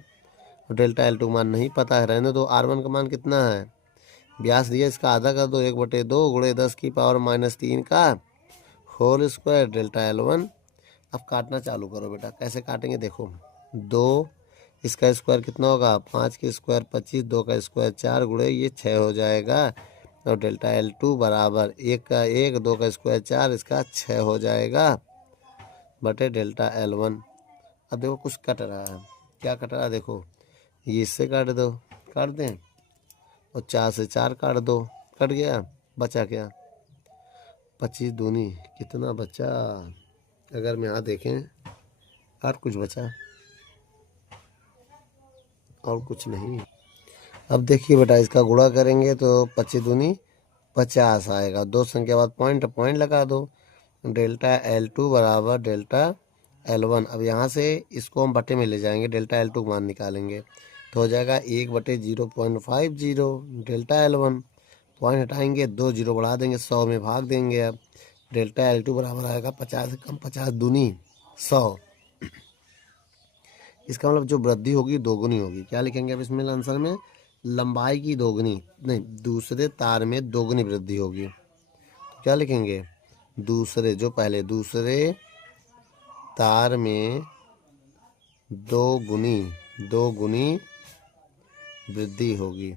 और डेल्टा L2 का मान नहीं पता है, रहने दो। R1 का मान कितना है? व्यास दिया, इसका आधा कर दो, 1/2 × 10⁻³ का होल स्क्वायर डेल्टा L1। अब काटना चालू करो बेटा। कैसे काटेंगे देखो, 2 इसका स्क्वायर कितना होगा? 5 के स्क्वायर 25, 2 का स्क्वायर 4 गुणे ये 6 हो जाएगा। और डेल्टा L2 बराबर 1 का 1, 2 का स्क्वायर 4, इसका 6 हो जाएगा बटे डेल्टा L1। अब देखो कुछ कट रहा है, क्या कट रहा है? देखो ये इससे काट दो, काट दें, और 4 से 4 काट दो, कट गया। बचा क्या? 25 दूनी कितना बचा? अगर हम यहाँ देखें, और कुछ बचा? और कुछ नहीं। अब देखिए बेटा, इसका गुणा करेंगे तो 25 दूनी 50 आएगा। 2 संख्या बाद पॉइंट लगा दो। डेल्टा L2 बराबर डेल्टा L1। अब यहाँ से इसको हम बटे में ले जाएंगे, डेल्टा L2 मान निकालेंगे। तो हो जाएगा 1/0.50 डेल्टा L1। पॉइंट हटाएंगे, 2 जीरो बढ़ा देंगे, 100 में भाग देंगे। अब डेल्टा L2 बराबर आएगा 50 से कम 50 दूनी 100। इसका मतलब जो वृद्धि होगी दोगुनी होगी। क्या लिखेंगे अब इसमें आंसर में? लंबाई की दोगुनी नहीं, दूसरे तार में दोगुनी वृद्धि होगी। तो क्या लिखेंगे? दूसरे दूसरे तार में दो गुनी वृद्धि होगी।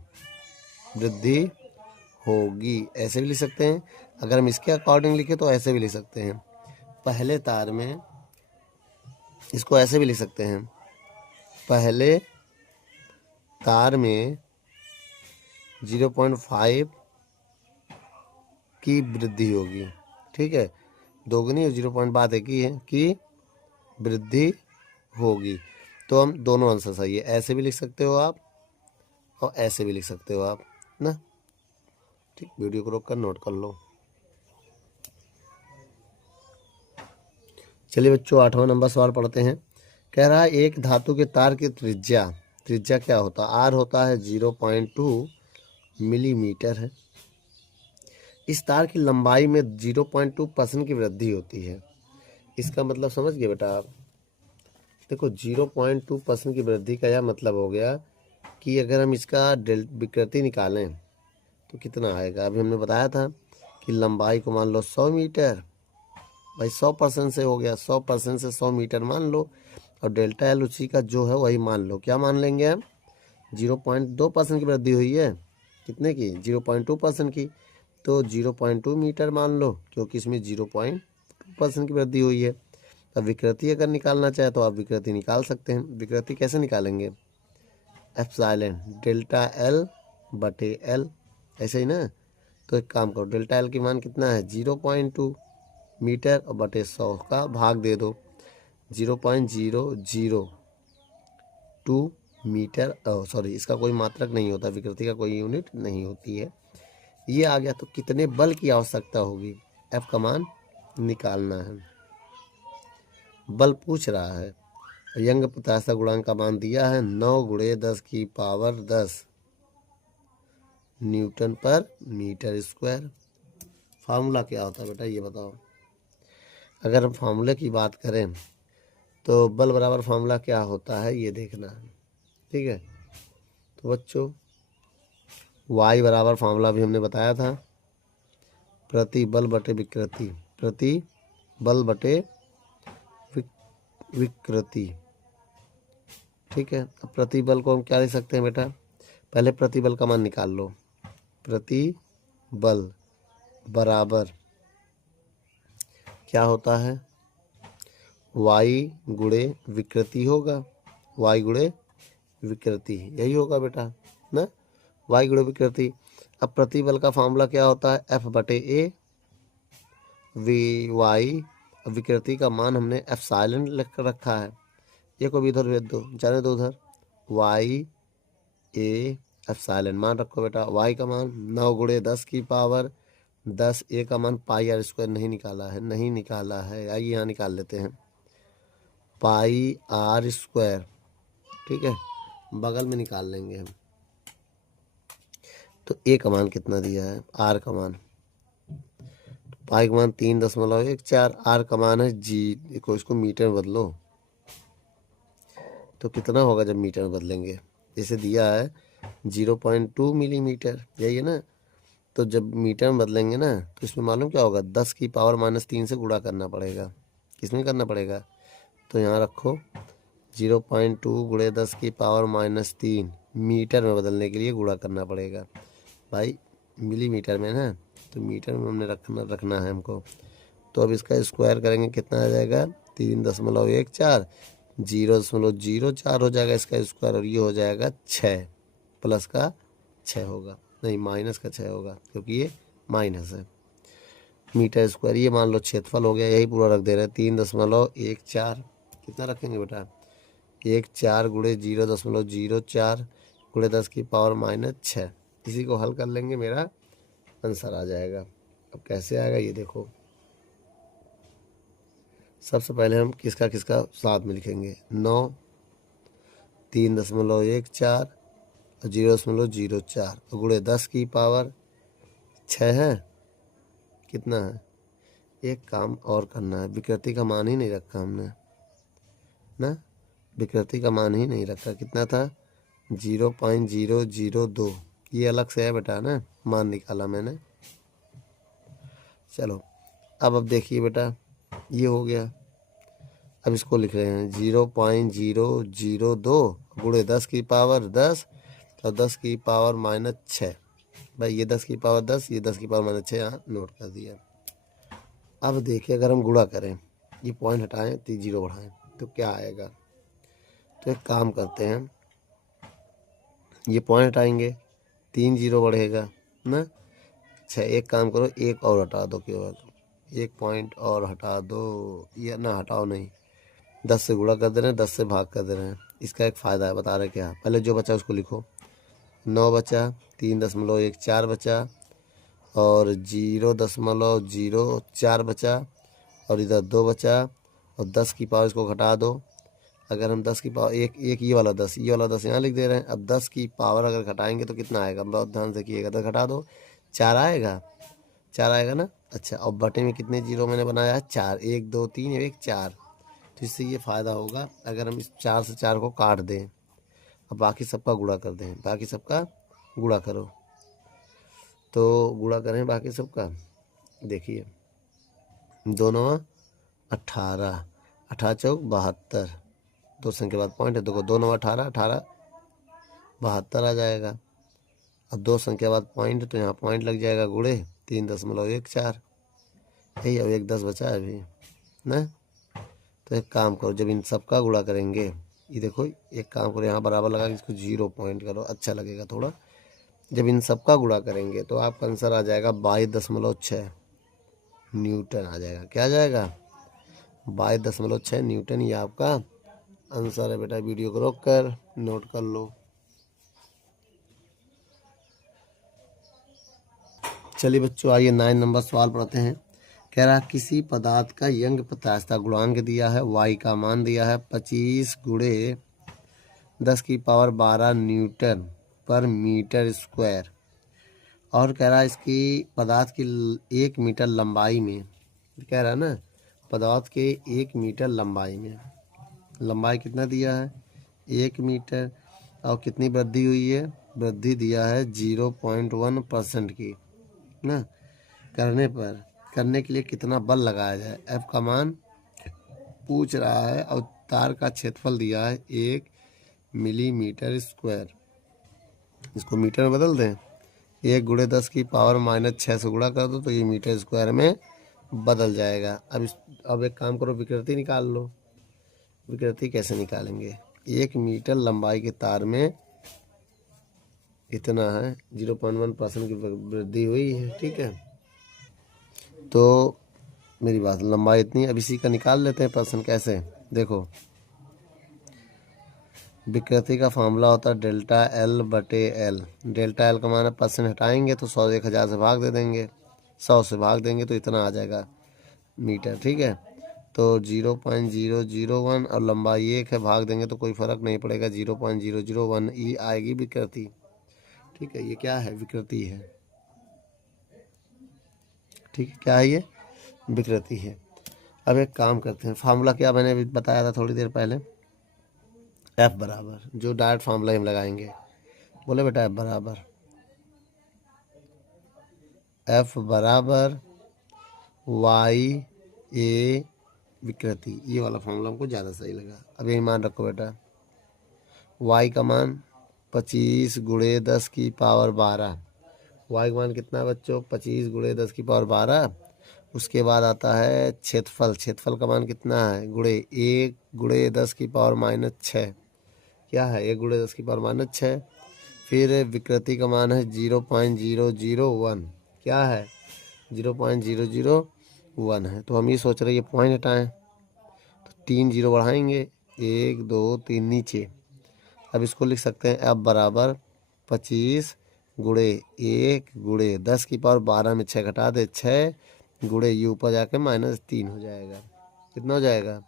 ऐसे भी लिख सकते हैं। अगर हम इसके अकॉर्डिंग लिखें तो ऐसे भी लिख सकते हैं। पहले तार में, इसको ऐसे भी लिख सकते हैं, पहले तार में 0.5 की वृद्धि होगी। ठीक है, दोगुनी और 0 बात एक ही है कि वृद्धि होगी। तो हम दोनों आंसर सही है। ऐसे भी लिख सकते हो आप और ऐसे भी लिख सकते हो आप ना। ठीक, वीडियो को रोक कर नोट कर लो। चलिए बच्चों, 8वां नंबर सवाल पढ़ते हैं। कह रहा है एक धातु के तार की त्रिज्या क्या होता है? आर होता है 0.2 मिलीमीटर है। इस तार की लंबाई में 0.2% की वृद्धि होती है। इसका मतलब समझ गए बेटा आप? देखो 0.2% की वृद्धि का यह मतलब हो गया कि अगर हम इसका विकृति निकालें तो कितना आएगा। अभी हमने बताया था कि लंबाई को मान लो 100 मीटर, भाई 100% से हो गया, 100% से 100 मीटर मान लो, और डेल्टा एल उसी का जो है वही मान लो। क्या मान लेंगे हम? 0.2% की वृद्धि हुई है। कितने की? 0.2% की। तो 0.2 मीटर मान लो, क्योंकि इसमें 0.2% की वृद्धि हुई है। अब विकृति अगर निकालना चाहे तो आप विकृति निकाल सकते हैं। विकृति कैसे निकालेंगे? एप्सिलॉन डेल्टा एल बटे एल, ऐसे ही ना। तो एक काम करो, डेल्टा एल की मान कितना है? 0.2 मीटर, और बटे 100 का भाग दे दो। 0.002 मीटर, सॉरी, इसका कोई मात्रक नहीं होता, विकृति का कोई यूनिट नहीं होती है। ये आ गया। तो कितने बल की आवश्यकता होगी? एफ का मान निकालना है। बल पूछ रहा है। यंग प्रत्यास्थ गुणांक का मान दिया है 9 × 10⁻10 न्यूटन पर मीटर स्क्वायर। फार्मूला क्या होता है बेटा, ये बताओ। अगर हम फार्मूले की बात करें तो बल बराबर फार्मूला क्या होता है ये देखना है। ठीक है, तो बच्चों वाई बराबर फार्मूला भी हमने बताया था, प्रति बल बटे विकृति, प्रति बल बटे विकृति। ठीक है, अब प्रतिबल को हम क्या लिख सकते हैं बेटा? पहले प्रतिबल का मान निकाल लो। प्रतिबल बराबर क्या होता है? वाई गुणे विकृति होगा। वाई गुणे विकृति, यही होगा बेटा ना, वाई गुणे विकृति। अब प्रतिबल का फॉर्मूला क्या होता है? एफ बटे ए वी वाई। विकृति का मान हमने एप्सिलॉन लिख कर रखा है। ये को भी इधर भेज दो, जाने दो उधर। वाई ए एप्सिलॉन मान रखो बेटा। वाई का मान 9 × 10⁻10। ए का मान पाई आर स्क्वायर नहीं निकाला है। आइए यहाँ निकाल लेते हैं, पाई आर स्क्वायर। ठीक है, बगल में निकाल लेंगे हम। तो ए का मान कितना दिया है? आर का मान, पाई का मान 3.14। आर का मान है जी को, इसको मीटर में बदलो तो कितना होगा जब मीटर में बदलेंगे? जैसे दिया है 0.2 मिलीमीटर, यही है ना। तो जब मीटर में बदलेंगे ना तो इसमें मालूम क्या होगा? 10⁻³ से गुणा करना पड़ेगा। किसमें करना पड़ेगा? तो यहाँ रखो 0.2 × 10⁻³ मीटर में बदलने के लिए गुणा करना पड़ेगा भाई, मिलीमीटर में ना, तो मीटर में हमने रखना है हमको। तो अब इसका स्क्वायर करेंगे, कितना आ जाएगा? 3.14, 0.04 हो जाएगा इसका स्क्वायर, और ये हो जाएगा 6, प्लस का 6 होगा, नहीं माइनस का 6 होगा, क्योंकि ये माइनस है। मीटर स्क्वायर, ये मान लो क्षेत्रफल हो गया, यही पूरा रख दे रहे हैं। 3.14 कितना रखेंगे बेटा? 14 × 0.04 × 10⁻⁻6। इसी को हल कर लेंगे, मेरा आंसर आ जाएगा। अब कैसे आएगा ये देखो। सबसे पहले हम किसका साथ में लिखेंगे? 9 3.14 और 0.04 और गुणे 10 की पावर 6 है। कितना है? एक काम और करना है, विकृति का मान ही नहीं रखा हमने ना, विकृति का मान ही नहीं रखा। कितना था? 0.002। ये अलग से है बेटा ना, मान निकाला मैंने। चलो अब देखिए बेटा, ये हो गया। अब इसको लिख रहे हैं 0.002 गुणे 10 की पावर 10 और 10 की पावर -6। भाई ये 10 की पावर 10, ये 10 की पावर -6 यहाँ नोट कर दिया। अब देखिए अगर हम गुणा करें, ये पॉइंट हटाएं तो 0 बढ़ाएं तो क्या आएगा? तो एक काम करते हैं, ये पॉइंट हटाएंगे 3 0 बढ़ेगा ना। अच्छा एक काम करो, एक और हटा दो, केवल एक पॉइंट और हटा दो, या ना हटाओ नहीं, 10 से गुणा कर दे रहे हैं, 10 से भाग कर दे रहे हैं। इसका एक फ़ायदा है, बता रहे क्या। पहले जो बचा उसको लिखो, 9 बचा, 3.14 बचा और 0.04 बचा और इधर 2 बचा और 10 की पावर इसको घटा दो। अगर हम 10 की पावर एक ये वाला 10 यहाँ लिख दे रहे हैं। अब 10 की पावर अगर घटाएंगे तो कितना आएगा? बहुत ध्यान से किएगा, 10 घटा दो 4 आएगा, 4 आएगा ना। अच्छा और बटे में कितने जीरो मैंने बनाया है? 4, 1 2 3 1 4। तो इससे ये फ़ायदा होगा अगर हम इस 4 से 4 को काट दें, अब बाकी सबका गुणा कर दें, बाकी सबका गुणा करो। तो गुणा करें बाकी सबका, देखिए 2 9 18, 18 चौक 72, 2 संख्या बाद पॉइंट है, देखो 2 9 18, 18 72 आ जाएगा। अब 2 संख्या बाद पॉइंट, तो यहाँ पॉइंट लग जाएगा, गुणे 3.14। यही अब 1 10 बचा है अभी ना। तो एक काम करो, जब इन सबका गुणा करेंगे, ये देखो एक काम करो, यहाँ बराबर लगा के इसको 0 पॉइंट करो, अच्छा लगेगा थोड़ा। जब इन सबका गुणा करेंगे तो आपका आंसर आ जाएगा 22.6 न्यूटन आ जाएगा। क्या आ जाएगा? 22.6 न्यूटन। ये आपका आंसर है बेटा। वीडियो को रोक कर नोट कर लो। चलिए बच्चों, आइए 9 नंबर सवाल पढ़ते हैं। कह रहा किसी पदार्थ का यंग प्रत्यास्थता गुणांक दिया है, y का मान दिया है 25 गुणे 10 की पावर 12 न्यूटन पर मीटर स्क्वायर, और कह रहा है इसकी पदार्थ की 1 मीटर लंबाई में, कह रहा है ना पदार्थ के 1 मीटर लंबाई में, लंबाई कितना दिया है? 1 मीटर, और कितनी वृद्धि हुई है? वृद्धि दिया है 0.1% की ना। करने के लिए कितना बल लगाया जाए, एफ का मान पूछ रहा है, और तार का क्षेत्रफल दिया है 1 मिलीमीटर स्क्वायर। इसको मीटर में बदल दें, 1 गुणे 10 की पावर -6 से गुणा कर दो तो ये मीटर स्क्वायर में बदल जाएगा। अब एक काम करो, विकृति निकाल लो। विकृति कैसे निकालेंगे? 1 मीटर लंबाई के तार में इतना है, 0.1% की वृद्धि हुई है, ठीक है। तो मेरी बात, लंबाई इतनी, अब इसी का निकाल लेते हैं परसेंट। कैसे? देखो विकृति का फॉर्मूला होता है डेल्टा एल बटे एल। डेल्टा एल का माना परसेंट हटाएंगे तो 100 1000 से भाग दे देंगे, 100 से भाग देंगे तो इतना आ जाएगा मीटर, ठीक है। तो 0.001 और लंबाई 1 है, भाग देंगे तो कोई फ़र्क नहीं पड़ेगा, 0.001 ई आएगी विकृति, ठीक है। ये क्या है? विकृति है, ठीक है। क्या है ये? विकृति है। अब एक काम करते हैं, फार्मूला क्या मैंने अभी बताया था थोड़ी देर पहले, एफ बराबर, जो डायरेक्ट फार्मूला हम लगाएंगे, बोले बेटा एफ बराबर वाई ए विकृति, ये वाला फार्मूला हमको ज़्यादा सही लगा। अब यही मान रखो बेटा, वाई का मान 25 गुणे 10 की पावर 12, वाई का मान कितना है बच्चों? 25 गुणे 10 की पावर 12। उसके बाद आता है क्षेत्रफल, क्षेत्रफल का मान कितना है? गुणे 1 गुणे 10 की पावर -6, क्या है? 1 गुणे 10 की पावर -6। फिर विकृति का मान है 0.001, क्या है? 0.001 है। तो हम ये सोच रहे हैं ये पॉइंट हटाएं, तो 3 0 बढ़ाएंगे, 1 2 3 नीचे। अब इसको लिख सकते हैं एफ बराबर 25 गुणे 1 गुणे 10 की पावर 12 में 6 घटा दे, 6 गुणे यू ऊपर जाके -3 हो जाएगा। कितना हो जाएगा?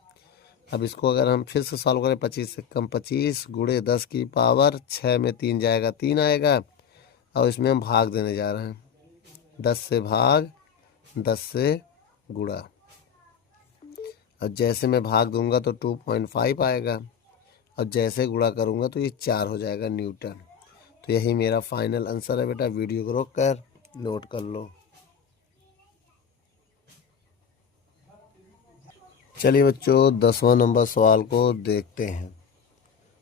अब इसको अगर हम फिर से सॉल्व करें, 25 से कम 25 गुणे 10 की पावर 6 में 3 जाएगा 3 आएगा। और इसमें हम भाग देने जा रहे हैं, 10 से भाग 10 से गुणा। और जैसे मैं भाग दूंगा तो 2.5 आएगा, और जैसे गुणा करूंगा तो ये 4 हो जाएगा न्यूटन। तो यही मेरा फाइनल आंसर है बेटा। वीडियो को रोक कर नोट कर लो। चलिए बच्चों 10वां नंबर सवाल को देखते हैं।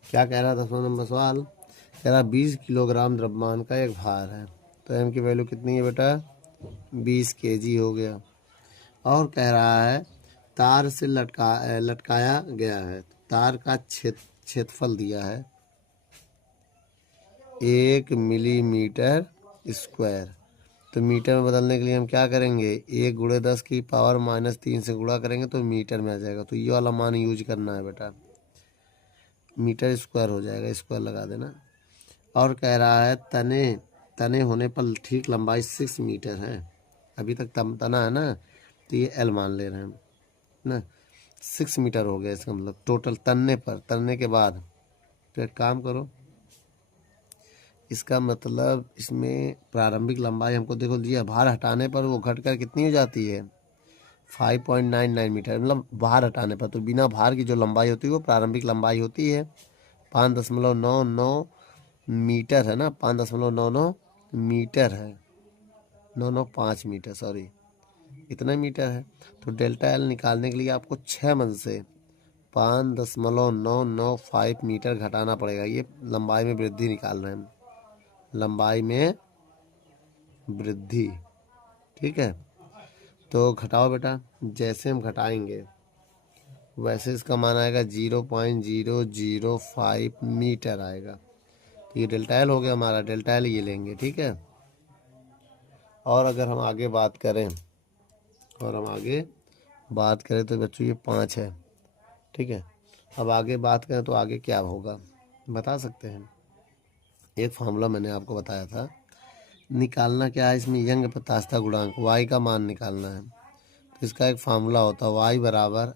क्या कह रहा है 10वां नंबर सवाल? कह रहा 20 किलोग्राम द्रव्यमान का एक भार है, तो एम की वैल्यू कितनी है बेटा? 20 केजी हो गया। और कह रहा है तार से लटकाया गया है, तार का क्षेत्रफल दिया है 1 मिलीमीटर स्क्वायर। तो मीटर में बदलने के लिए हम क्या करेंगे? 1 गुणे 10 की पावर -3 से गुणा करेंगे तो मीटर में आ जाएगा। तो ये वाला मान यूज करना है बेटा, मीटर स्क्वायर हो जाएगा, स्क्वायर लगा देना। और कह रहा है तने होने पर ठीक लंबाई 6 मीटर है। अभी तक तना है ना, तो ये एल मान ले रहे हैं हम ना। 6 मीटर हो गया इसका मतलब टोटल तनने के बाद। तो एक काम करो, इसका मतलब इसमें प्रारंभिक लंबाई हमको देखो दिया, भार हटाने पर वो घटकर कितनी हो जाती है? 5.99 मीटर, मतलब भार हटाने पर। तो बिना भार की जो लंबाई होती है वो प्रारंभिक लंबाई होती है 5.99 मीटर है ना, 5.99 मीटर है, 995 मीटर, सॉरी इतना मीटर है। तो डेल्टा एल निकालने के लिए आपको 6 में से 5.995 मीटर घटाना पड़ेगा। ये लंबाई में वृद्धि निकाल रहे हैं, लंबाई में वृद्धि, ठीक है। तो घटाओ बेटा, जैसे हम घटाएंगे वैसे इसका मान आएगा 0.005 मीटर आएगा। तो ये डेल्टा एल हो गया हमारा, डेल्टा एल ये लेंगे, ठीक है। और अगर हम आगे बात करें तो बच्चों ये 5 है, ठीक है। अब आगे बात करें तो आगे क्या होगा बता सकते हैं? एक फार्मूला मैंने आपको बताया था, निकालना क्या है इसमें? यंग प्रत्यास्थता गुणांक y का मान निकालना है। तो इसका एक फार्मूला होता है y बराबर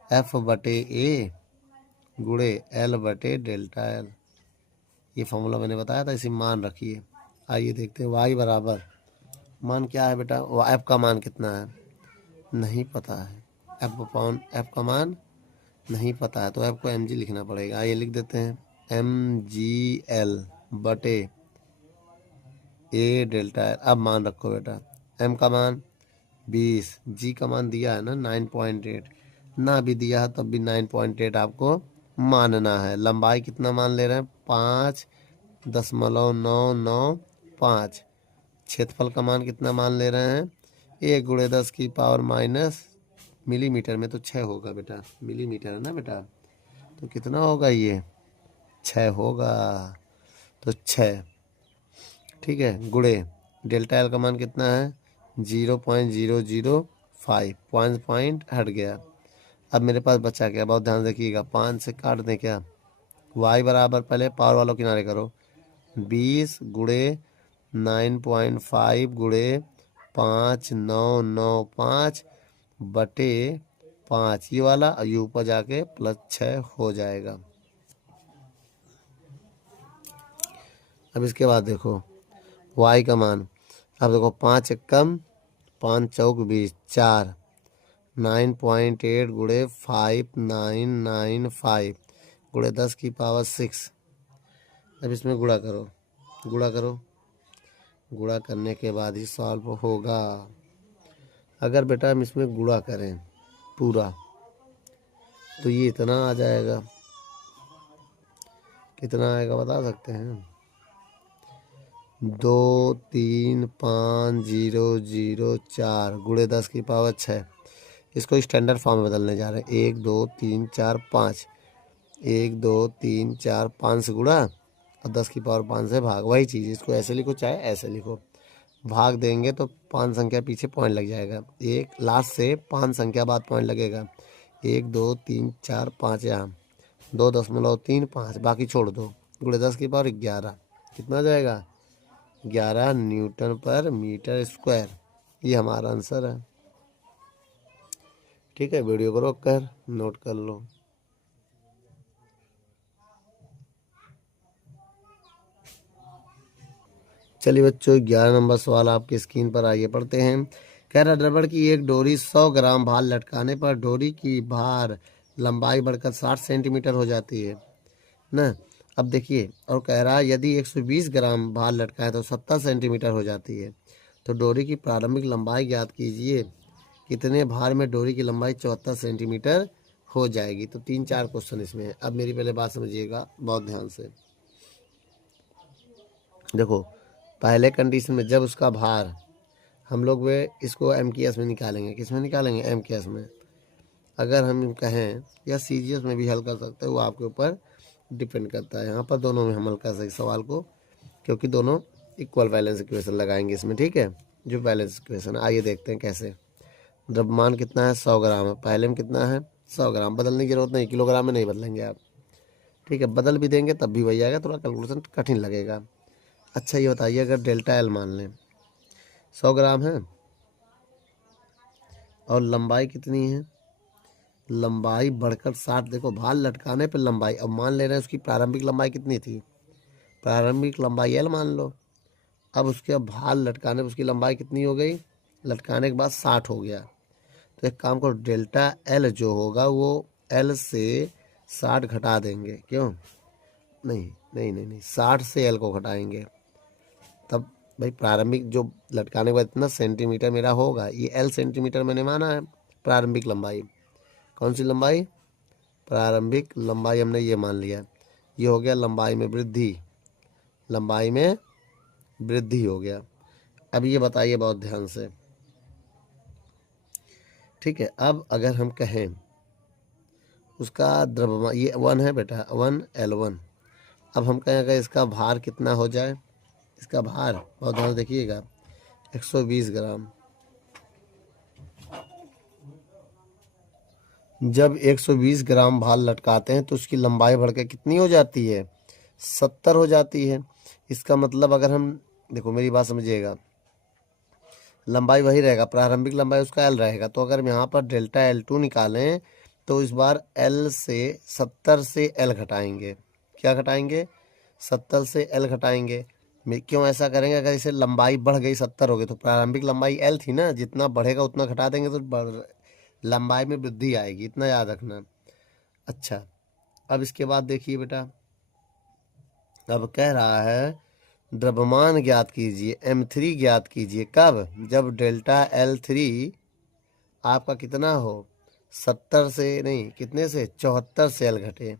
F/A गुणे L/डेल्टा एल। ये फार्मूला मैंने बताया था, इसे मान रखिए। आइए देखते हैं y बराबर, मान क्या है बेटा? f का मान कितना है नहीं पता है, f का मान नहीं पता है, तो f को mg लिखना पड़ेगा। आइए लिख देते हैं mgl/a डेल्टा एल। अब मान रखो बेटा, m का मान 20, g का मान दिया है ना 9.8, ना भी दिया है तब भी 9.8 आपको मानना है। लंबाई कितना मान ले रहे हैं? 5.995। क्षेत्रफल का मान कितना मान ले रहे हैं? 1 गुणे 10 की पावर माइनस, मिलीमीटर में तो 6 होगा बेटा, मिलीमीटर है ना बेटा, तो कितना होगा ये? 6 होगा। तो 6, ठीक है, गुणे डेल्टा एल का मान कितना है? 0.005, पॉइंट हट गया। अब मेरे पास बचा क्या? बहुत ध्यान रखिएगा, 5 से काट दें क्या? y बराबर, पहले पावर वालों किनारे करो, 20 गुणे 9.5 गुणे 5.995 बटे 5, ये वाला, और ये ऊपर जाके +6 हो जाएगा। अब इसके बाद देखो y का मान, अब देखो 5 एकम 5 चौक 20, 4, 9.8 गुणे 5995 गुणे 10 की पावर 6। अब इसमें गुणा करो, गुणा करने के बाद ही सॉल्व होगा। अगर बेटा हम इसमें गुणा करें पूरा तो ये इतना आ जाएगा। कितना आएगा बता सकते हैं? 23504 गुणे 10 की पावर 6। इसको स्टैंडर्ड फॉर्म में बदलने जा रहे हैं, 1 2 3 4 5, 1 2 3 4 5 से गुणा और 10 की पावर 5 से भाग, वही चीज़। इसको ऐसे लिखो चाहे ऐसे लिखो, भाग देंगे तो 5 संख्या पीछे पॉइंट लग जाएगा, एक लास्ट से 5 संख्या बाद पॉइंट लगेगा, 1 2 3 4 5, यहाँ 2.35, बाकी छोड़ दो, गुणे 10 की पावर 11, कितना जाएगा? 11 न्यूटन पर मीटर स्क्वायर। ये हमारा आंसर है, ठीक है, वीडियो को रोक कर नोट कर लो। चलिए बच्चों, 11 नंबर सवाल आपकी स्क्रीन पर आइए, पढ़ते हैं। कह रहा रबड़ की एक डोरी 100 ग्राम भार लटकाने पर डोरी की भार लंबाई बढ़कर 60 सेंटीमीटर हो जाती है ना। अब देखिए, और कह रहा है यदि 120 ग्राम भार लटकाए तो 70 सेंटीमीटर हो जाती है। तो डोरी की प्रारंभिक लंबाई ज्ञात कीजिए। कितने भार में डोरी की लंबाई 74 सेंटीमीटर हो जाएगी। तो 3-4 क्वेश्चन इसमें है। अब मेरी पहले बात समझिएगा बहुत ध्यान से। देखो, पहले कंडीशन में जब उसका भार, हम लोग वे इसको एम की एस में निकालेंगे। किस में निकालेंगे? एम की एस में। अगर हम कहें या सी जी एस में भी हल कर सकते हैं, वो आपके ऊपर डिपेंड करता है। यहाँ पर दोनों में हम हल कर सकते सवाल को, क्योंकि दोनों इक्वल बैलेंस इक्वेशन लगाएंगे इसमें। ठीक है, जो बैलेंस इक्वेशन, आइए देखते हैं कैसे। द्रव्यमान कितना है? 100 ग्राम है। पहले में कितना है? 100 ग्राम। बदलने की जरूरत नहीं, किलोग्राम में नहीं बदलेंगे आप। ठीक है, बदल भी देंगे तब भी वही आएगा, थोड़ा कैलकुलेशन कठिन लगेगा। अच्छा ये बताइए, अगर डेल्टा एल मान लें 100 ग्राम है और लंबाई कितनी है? लंबाई बढ़कर 60। देखो, भार लटकाने पर लंबाई, अब मान ले रहे हैं उसकी प्रारंभिक लंबाई कितनी थी? प्रारंभिक लंबाई एल मान लो। अब उसके भार लटकाने पर उसकी लंबाई कितनी हो गई? लटकाने के बाद 60 हो गया। तो एक काम करो, डेल्टा एल जो होगा वो एल से 60 घटा देंगे। क्यों? नहीं नहीं नहीं नहीं, 60 से एल को घटाएंगे। तब भाई प्रारंभिक जो लटकाने के बाद इतना सेंटीमीटर मेरा होगा, ये एल सेंटीमीटर मैंने माना है। प्रारंभिक लंबाई कौन सी लंबाई? प्रारंभिक लंबाई हमने ये मान लिया। ये हो गया लंबाई में वृद्धि, लंबाई में वृद्धि हो गया। अब ये बताइए बहुत ध्यान से। ठीक है, अब अगर हम कहें उसका द्रव्यमान, ये 1 है बेटा, 1L1। अब हम कहें अगर इसका भार कितना हो जाए, इसका भार बहुत ध्यान से देखिएगा, 120 ग्राम। जब 120 ग्राम भार लटकाते हैं तो उसकी लंबाई बढ़कर कितनी हो जाती है? 70 हो जाती है। इसका मतलब अगर हम, देखो मेरी बात समझिएगा, लंबाई वही रहेगा, प्रारंभिक लंबाई उसका एल रहेगा। तो अगर हम यहाँ पर डेल्टा L2 निकालें तो इस बार एल से 70 से एल घटाएंगे। क्या घटाएंगे? 70 से एल घटाएंगे। क्यों ऐसा करेंगे? अगर इसे लंबाई बढ़ गई 70 हो गई तो प्रारंभिक लंबाई एल थी ना, जितना बढ़ेगा उतना घटा देंगे तो लंबाई में वृद्धि आएगी, इतना याद रखना। अच्छा, अब इसके बाद देखिए बेटा, अब कह रहा है द्रव्यमान ज्ञात कीजिए, M3 ज्ञात कीजिए। कब? जब डेल्टा L3 आपका कितना हो? 70 से नहीं, कितने से? 74 से एल घटे।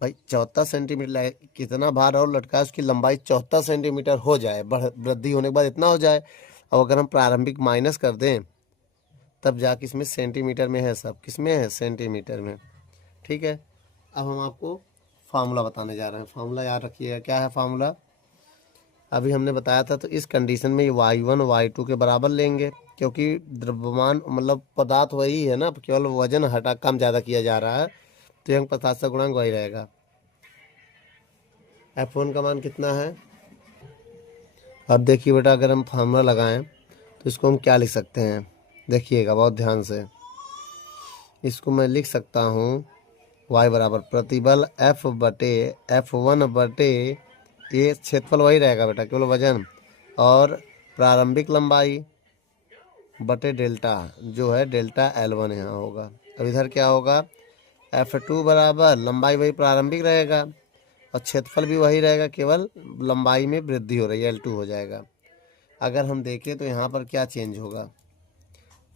भाई 74 सेंटीमीटर कितना भार और लटका, उसकी लंबाई 74 सेंटीमीटर हो जाए, वृद्धि होने के बाद इतना हो जाए। अब अगर हम प्रारंभिक माइनस कर दें तब जाके इसमें सेंटीमीटर में है, सब किस में है? सेंटीमीटर में। ठीक है, अब हम आपको फार्मूला बताने जा रहे हैं। फार्मूला याद रखिएगा, क्या है फार्मूला? अभी हमने बताया था। तो इस कंडीशन में y1 y2 के बराबर लेंगे, क्योंकि द्रव्यमान मतलब पदार्थ वही है ना, केवल वजन हटा कम ज़्यादा किया जा रहा है। तो यंग पदार्थ का गुणांक वही रहेगा। F1 का मान कितना है? अब देखिए बेटा, अगर हम फार्मूला लगाएं तो इसको हम क्या लिख सकते हैं? देखिएगा बहुत ध्यान से। इसको मैं लिख सकता हूँ y बराबर प्रतिबल F1 बटे, ये क्षेत्रफल वही रहेगा बेटा, केवल वजन, और प्रारंभिक लंबाई बटे डेल्टा, जो है डेल्टा L1 यहाँ होगा। अब इधर क्या होगा? F2 बराबर, लंबाई वही प्रारंभिक रहेगा और क्षेत्रफल भी वही रहेगा, केवल लंबाई में वृद्धि हो रही है, L2 हो जाएगा। अगर हम देखें तो यहाँ पर क्या चेंज होगा?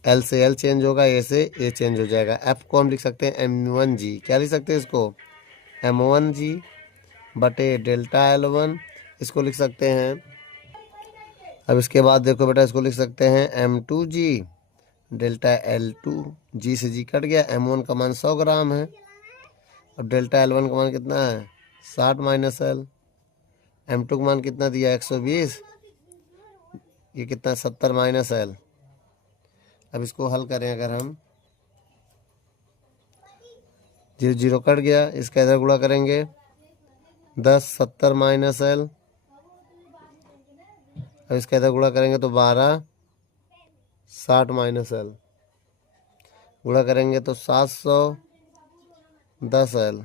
L से L चेंज होगा, A से A चेंज हो जाएगा। F को हम लिख सकते हैं M1G। क्या लिख सकते हैं इसको? M1G बटे डेल्टा L1, इसको लिख सकते हैं। अब इसके बाद देखो बेटा, इसको लिख सकते हैं M2G डेल्टा L2, G से G कट गया। M1 का मान 100 ग्राम है और डेल्टा L1 का मान कितना है? 60 माइनस L। M2 का मान कितना दिया? 120। ये कितना? 70 माइनस L। अब इसको हल करें अगर हम, 0 0 कट गया, इसका इधर गुणा करेंगे 10 70 माइनस L। अब इसका इधर गुणा करेंगे तो 12 60 माइनस L। गुणा करेंगे तो 710L,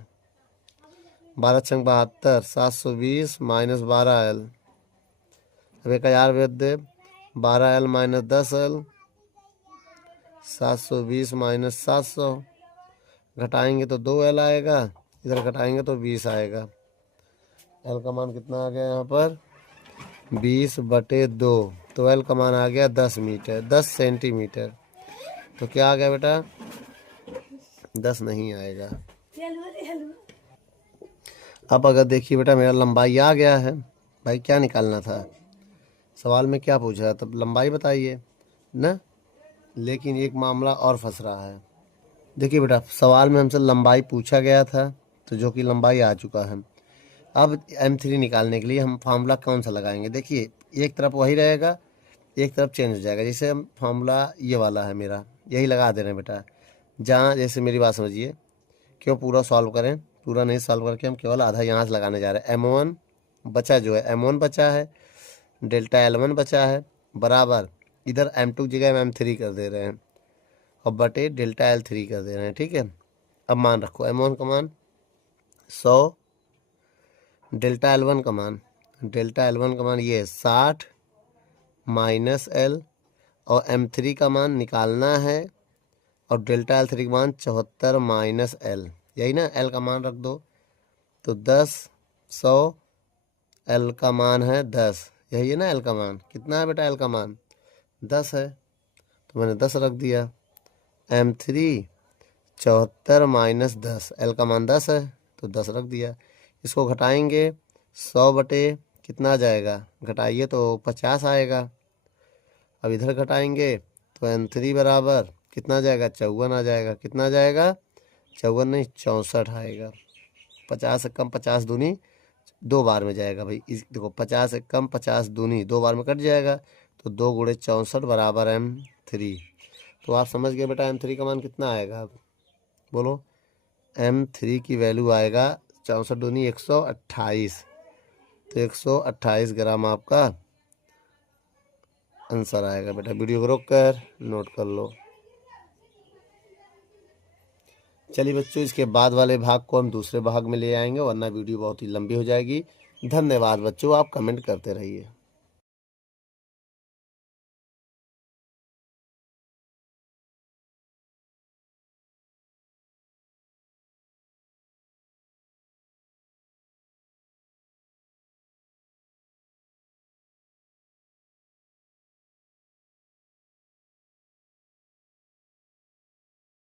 12 छंग 72, 720 माइनस 12L। अब 1000 भेज दे, 12L माइनस 10L, 720 माइनस 700, घटाएंगे तो 2L आएगा, इधर घटाएंगे तो 20 आएगा। L का मान कितना आ गया यहाँ पर 20/2, तो L का मान आ गया 10 मीटर, 10 सेंटीमीटर। तो क्या आ गया बेटा 10 नहीं आएगा। अब अगर देखिए बेटा मेरा लंबाई आ गया है, भाई क्या निकालना था, सवाल में क्या पूछा, तब लंबाई बताइए ना, लेकिन एक मामला और फंस रहा है। देखिए बेटा सवाल में हमसे लंबाई पूछा गया था, तो जो कि लंबाई आ चुका है। अब M3 निकालने के लिए हम फार्मूला कौन सा लगाएंगे, देखिए एक तरफ वही रहेगा, एक तरफ चेंज हो जाएगा। जैसे हम फार्मूला ये वाला है मेरा, यही लगा दे रहे हैं बेटा। जहाँ जैसे मेरी बात समझिए, क्यों पूरा सॉल्व करें, पूरा नहीं सॉल्व करके हम केवल आधा यहाँ से लगाने जा रहे हैं। M1 बचा, जो है M1 बचा है, डेल्टा L1 बचा है, बराबर इधर M2 की जगह M3 कर दे रहे हैं, और बटे डेल्टा L3 कर दे रहे हैं। ठीक है, अब मान रखो M1 का मान 100, डेल्टा L1 का मान, ये 60 माइनस L, और M3 का मान निकालना है, और डेल्टा L3 का मान 74 माइनस L, यही ना, L का मान रख दो, तो 10, 100, L का मान है 10, यही है ना। L का मान कितना है बेटा, L का मान 10 है, तो मैंने 10 रख दिया। M3 74 माइनस 10, L का मान 10 है तो 10 रख दिया। इसको घटाएंगे 100 बटे कितना आ जाएगा, घटाइए तो 50 आएगा। अब इधर घटाएंगे तो M3 बराबर कितना आ जाएगा, 54 आ जाएगा। कितना आ जाएगा, 54 नहीं 64 आएगा। 50 से कम 50 दूनी 2 बार में जाएगा भाई, इस देखो 50 से कम 50 दूनी 2 बार में कट जाएगा, तो 2 गुणे 64 बराबर M3। तो आप समझ गए बेटा M3 का मान कितना आएगा, अब बोलो। M3 की वैल्यू आएगा 64 दूनी 128, तो 128 ग्राम आपका आंसर आएगा बेटा। वीडियो को रोक कर नोट कर लो। चलिए बच्चों, इसके बाद वाले भाग को हम दूसरे भाग में ले आएंगे, वरना वीडियो बहुत ही लंबी हो जाएगी। धन्यवाद बच्चों, आप कमेंट करते रहिए।